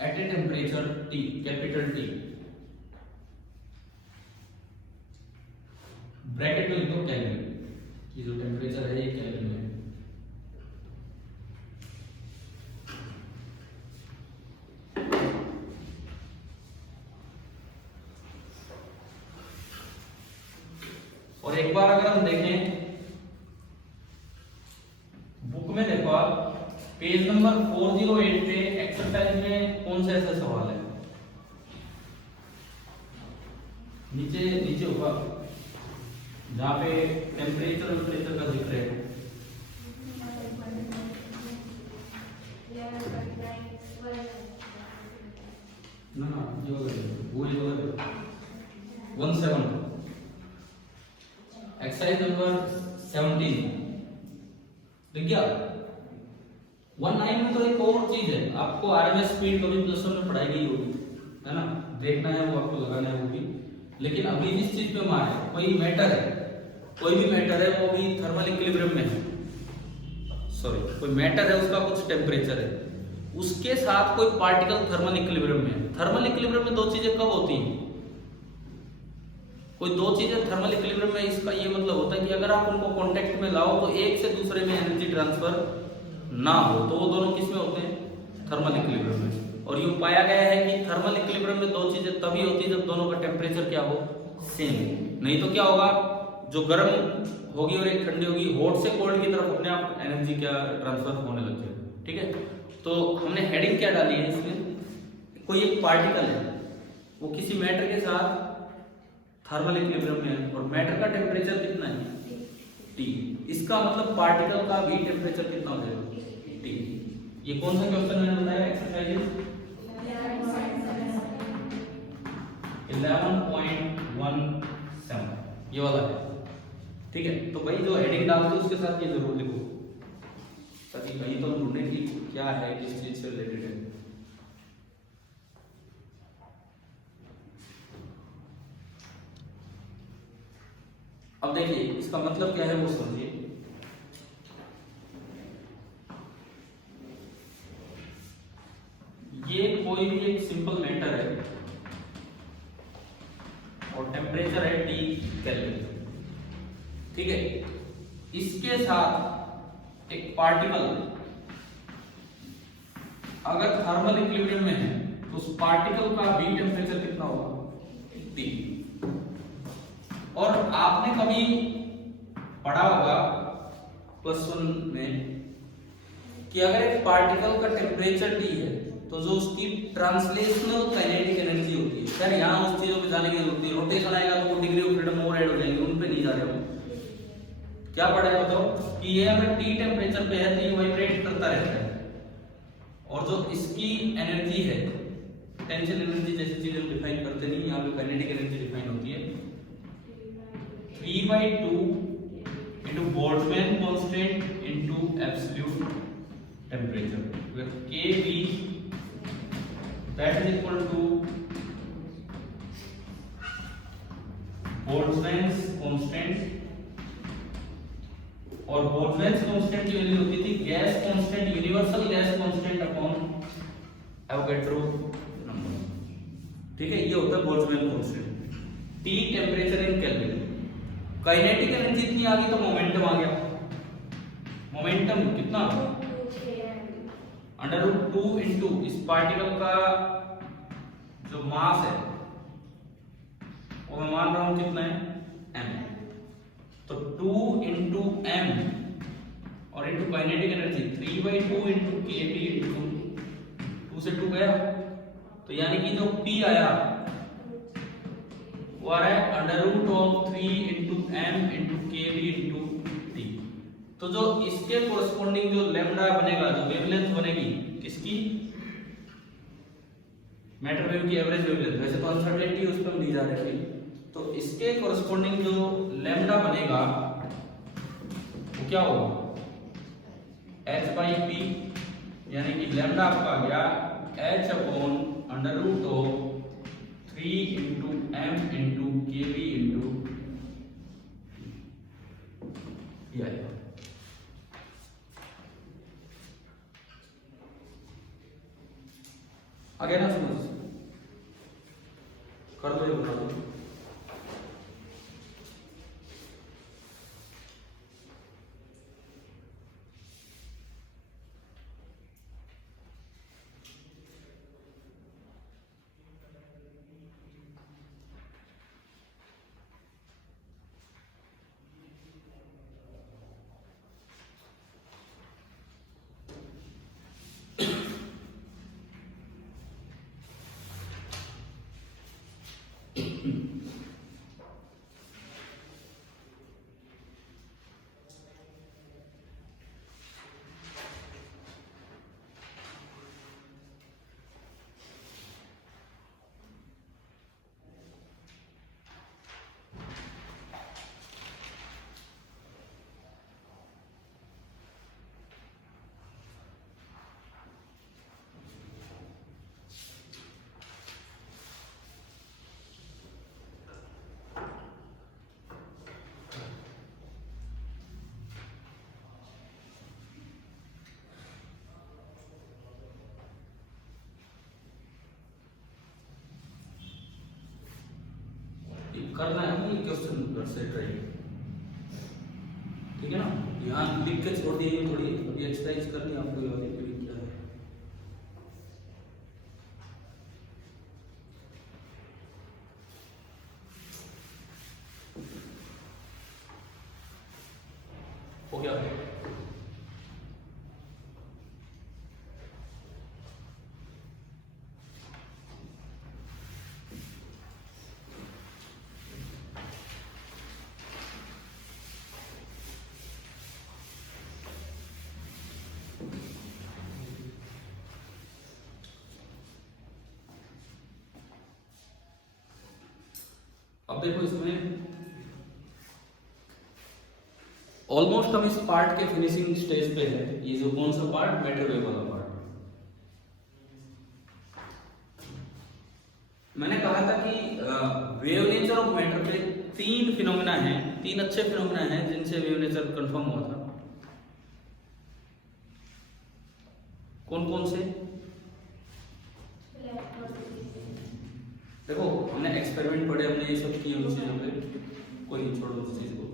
at a temperature T, capital T, bracket में लिखो केल्विन। ये जो टेम्परेचर है ये केल्विन में। और एक बार अगर हम देखें बुक में, देखो आप पेज नंबर 408 पे एक्सरसाइज में कौन सा ऐसा सवाल है, नीचे ऊपर जहाँ पे टेम्परेचर का जिक्र है। ना वो 17 एक्सरसाइज नंबर 17 देख गया। 19 में तो एक और चीज है, आपको आरएमएस स्पीड कभी प्लस वन में पढ़ाई गई होगी, है ना, देखना है वो आपको लगाना है वो भी। लेकिन अभी जिस चीज पे मार है, कोई मैटर है, कोई भी मैटर है वो भी थर्मल इक्विलिब्रियम में है, सॉरी कोई मैटर है उसका कुछ टेम्परेचर है, उसके साथ कोई पार्टिकल थर्मल इक्विलिब्रियम में है। थर्मल इक्विलिब्रियम में दो चीजें कब होती हैं, कोई दो चीजें थर्मल इक्विलिब्रियम में, इसका ये मतलब होता है कि अगर आप उनको कांटेक्ट में लाओ तो एक से दूसरे में एनर्जी ट्रांसफर ना हो, तो वो दोनों किस में होते हैं, थर्मल इक्विलिब्रियम में। और ये पाया गया है कि थर्मल इक्विलिब्रियम में दो चीजें तभी होती है जब दोनों का टेम्परेचर क्या हो, सेम हो। नहीं तो क्या होगा, जो गर्म होगी और एक ठंडी होगी, हॉट से कोल्ड की तरफ अपने आप एनर्जी क्या ट्रांसफर होने लग जाएगी। ठीक है, तो हमने हेडिंग क्या डाली है इसमें, कोई एक पार्टिकल है वो किसी मैटर के साथ थर्मल इक्विलिब्रियम में है, और मैटर का टेम्परेचर कितना है T। इसका मतलब पार्टिकल का भी टेम्परेचर कितना हो जाएगा T। ये कौन सा क्वेश्चन मैंने बताया एक्सरसाइज 11.17 ये वाला है। ठीक है, तो भाई जो हेडिंग डालते हो उसके साथ ये जरूर लिखो, ताकि कहीं तो ढूंढे कि क्या है, किस चीज से रिलेटेड है। अब देखिए इसका मतलब क्या है वो समझिए। ये कोई भी एक सिंपल मैटर है और टेम्परेचर है T केल्विन। ठीक है, इसके साथ एक पार्टिकल अगर थर्मल इक्विलिब्रियम में है तो उस पार्टिकल का भी टेम्परेचर कितना होगा T। और आपने कभी पढ़ा होगा +1 में कि अगर एक पार्टिकल का टेम्परेचर T है तो जो उसकी ट्रांसलेशनल काइनेटिक एनर्जी होती है, खैर यहाँ उस चीजों पे जाने की जरूरत नहीं, रोटेशन आएगा तो वो डिग्री ऑफ फ्रीडम और ऐड हो जाएंगे, उन पे नहीं जा रहे हो। क्या पढ़ा है बताओ कि ये अगर T टेम्परेचर पे है तो ये वाइब्रेट करता रहता है, और जो इसकी एनर्जी है टेंशन एनर्जी जैसी चीज हम डिफाइन करते नहीं, यहाँ पे काइनेटिक एनर्जी डिफाइन होती है 3/2 into Boltzmann constant into absolute temperature, where Kb that is equal to Boltzmann's constant, और बोल्ट्जमैन कांस्टेंट की वैल्यू होती थी gas constant, universal gas constant upon Avogadro number. ठीक है, ये होता है Boltzmann constant. T temperature in kelvin, kinetic energy इतनी आ गई तो मोमेंटम आ गया। मोमेंटम कितना √2 इनटू इस पार्टिकल का जो मास है वो मैं मान रहा हूं कितना है m, तो 2 इंटू m और into kinetic energy 3/2 into kb into 2 से 2 गया, तो यानी कि जो p आया वो आ रहा है √3 into m into kb into t। तो जो इसके कोरस्पोंडिंग जो लैम्डा बनेगा, जो वेवलेंथ बनेगी किसकी, मैटर वेव की एवरेज वेवलेंथ, वैसे तो अनसर्टेनिटी उस पर दी जा रही है, तो इसके कोरस्पोंडिंग जो लैम्डा बनेगा वो क्या होगा h/p, यानी कि लैम्डा आपका आ गया h/√3 into m into kb into ये आएगा। आगे ना समझ कर दो, ये बता दो। करना है ना ये क्वेश्चन घर से ट्राई, ठीक है ना। यहाँ लिख के छोड़ दिए थोड़ी, अभी एक्सरसाइज करनी है आपको, ये वाली पूरी क्या है। हो गया अब देखो इसमें ऑलमोस्ट हम इस पार्ट के फिनिशिंग स्टेज पे है। ये जो कौन सा पार्ट, मैटर वेव वाला पार्ट। मैंने कहा था कि वेव नेचर ऑफ मैटर पे तीन फिनोमेना हैं, तीन अच्छे फिनोमेना हैं जिनसे वेव नेचर कंफर्म हुआ था। कौन कौन से? देखो हमने एक्सपेरिमेंट पढ़े, हमने ये सब किए उन चीजों पे, कोई नहीं, छोड़ो उस चीज को।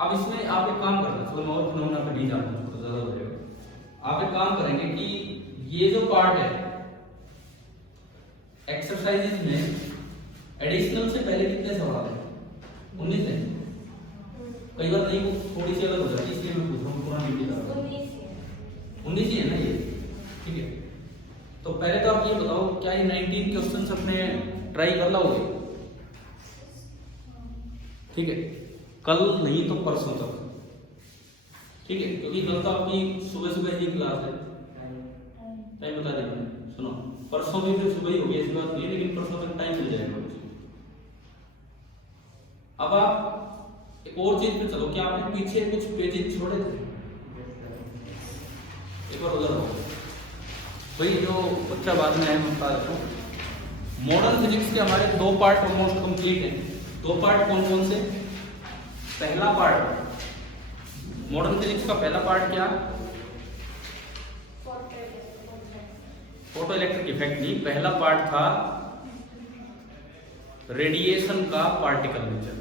अब इसमें आप एक काम करना, थोड़ा मैं और फिनोमेना पे नहीं जाता हूं, ज्यादा हो जाएगा। आप एक काम करेंगे कि ये जो पार्ट है एक्सरसाइजेज में एडिशनल से पहले कितने सवाल है? 19 है। कई बार नहीं, वो थोड़ी सी अलग हो जाती है, इसलिए मैं पूछ रहा हूँ। पुरानी वीडियो 19 ही है ना ये, ठीक है। तो पहले तो आप ये बताओ, क्या ये 19 क्वेश्चंस अपने ट्राई कर लोगे? ठीक है, कल नहीं तो परसों तक, ठीक है, क्योंकि कल तो आपकी सुबह सुबह ही क्लास है। टाइम बता देंगे, सुनो, परसों भी फिर सुबह ही होगी, ऐसी बात नहीं है, लेकिन परसों तक टाइम मिल जाएगा। अब आप एक और चीज पे चलो, क्या आपने पीछे कुछ पेजेस छोड़े थे? एक बार उधर हो भाई, जो बच्चा बाद में है मैं बता देता हूँ। मॉडर्न फिजिक्स के हमारे दो पार्ट ऑलमोस्ट कंप्लीट हैं। दो पार्ट कौन कौन से? पहला पार्ट मॉडर्न फिजिक्स का पहला पार्ट क्या? फोटो इलेक्ट्रिक इफेक्ट नहीं, पहला पार्ट था रेडिएशन का particle nature,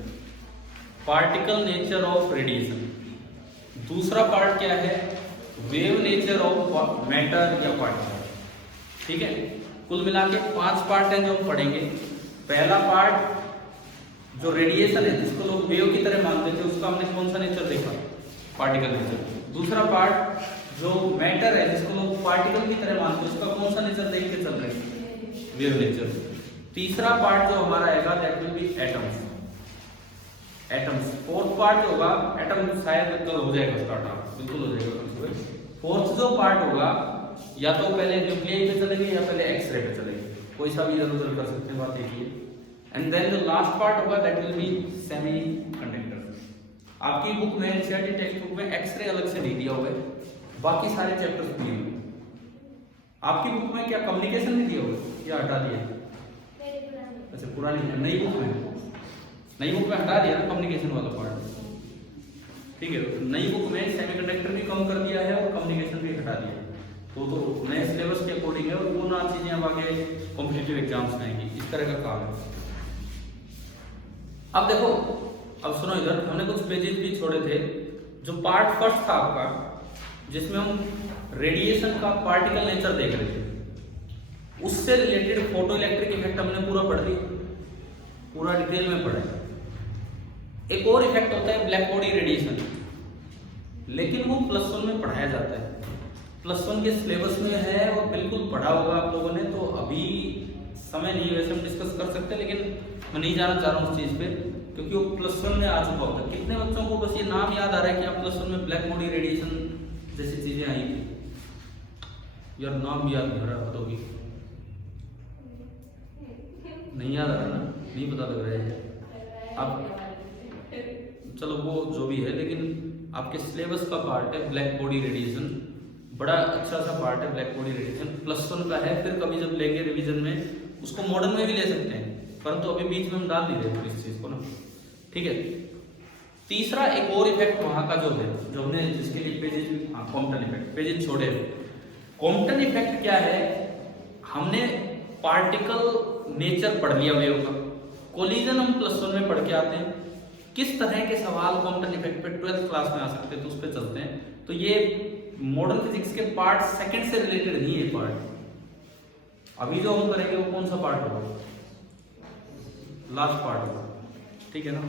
particle nature of radiation. दूसरा पार्ट क्या है? वेव नेचर ऑफ मैटर या पार्टिकल। ठीक है, कुल मिला के 5 पार्ट हैं जो हम पढ़ेंगे। पहला पार्ट जो रेडिएशन है, जिसको लोग वेव की तरह मानते थे, उसका हमने कौन सा नेचर देखा? Particle nature. दूसरा पार्ट जो मैटर है, जिसको लोग पार्टिकल की तरह मानते हैं, उसका कौन सा नेचर देख के चल रहे हैं? Wave nature. तीसरा पार्ट जो हमारा आएगा that will be atoms. Atoms. Fourth part जो होगा, एटम शायद कल हो जाएगा स्टार्ट, बिल्कुल हो जाएगा। फोर्थ जो पार्ट होगा, या तो पहले न्यूक्लियस पे चलेंगे या पहले एक्सरे पे चलेंगे, कोई सा भी इधर उधर कर सकते हैं, बात एक ही है। एंड देन जो लास्ट पार्ट होगा दैट विल बी सेमीकंडक्टर। आपकी बुक में, एनसीईआरटी टेक्स्ट बुक में एक्सरे अलग से नहीं दिया हुआ है, बाकी सारे चैप्टर्स दिए हुए हैं। आपकी बुक में क्या कम्युनिकेशन नहीं दिया हुआ है या हटा दिया? अच्छा, पुरानी है। नई बुक में, नई बुक में हटा दिया ना कम्युनिकेशन वाला पार्ट, ठीक है। नई बुक में सेमीकंडक्टर भी कम कर दिया है और कम्युनिकेशन भी हटा दिया है। तो नए सिलेबस के अकॉर्डिंग है, और वो ना चीजें अब आगे कॉम्पिटिटिव एग्जाम्स में आएंगी, इस तरह का काम है। अब देखो, अब सुनो इधर, हमने कुछ पेजेस भी छोड़े थे। जो पार्ट फर्स्ट था आपका, जिसमें हम रेडिएशन का पार्टिकल नेचर देख रहे थे, उससे रिलेटेड फोटो इलेक्ट्रिक इफेक्ट हमने पूरा पढ़ लिया, पूरा डिटेल में पढ़ा। एक और इफेक्ट होता है ब्लैक बॉडी रेडिएशन, लेकिन वो +1 में पढ़ाया जाता है, +1 के सिलेबस में है और बिल्कुल पढ़ा होगा आप लोगों ने। तो अभी समय नहीं है, वैसे हम डिस्कस कर सकते हैं, लेकिन मैं नहीं जाना चाह रहा हूँ उस चीज पे, क्योंकि वो +1 में आ चुका होता है। कितने बच्चों को बस ये नाम याद आ रहा है कि आप +1 में ब्लैक बॉडी रेडिएशन जैसी चीजें आई थी? यार नाम भी याद नहीं आ रहा, बताओगी? नहीं याद आ रहा ना, नहीं पता लग रहा है आप, चलो वो जो भी है, लेकिन आपके सिलेबस का पार्ट है ब्लैक बॉडी रेडिएशन, बड़ा अच्छा सा पार्ट है ब्लैक बॉडी रेडिएशन, +1 का है। फिर कभी जब लेंगे रिवीजन में, उसको मॉडर्न में भी ले सकते हैं, परंतु अभी बीच में हम डाल नहीं रहे इस चीज को ना, ठीक है। तीसरा एक और इफेक्ट वहां का जो है, जो हमने जिसके लिए पेजेस, कॉम्पटन इफेक्ट, पेजेस छोड़े। कॉम्पटन इफेक्ट क्या है? हमने पार्टिकल नेचर पढ़ लिया वेव का, कोलिजन हम +1 में पढ़ के आते हैं। किस तरह के सवाल कॉम्पटन इफेक्ट पे 12th क्लास में आ सकते हैं, तो उस पर चलते हैं। तो ये मॉडर्न फिजिक्स के पार्ट सेकंड से रिलेटेड नहीं है पार्ट। अभी जो हम करेंगे वो कौन सा पार्ट होगा? लास्ट पार्ट होगा, ठीक है ना।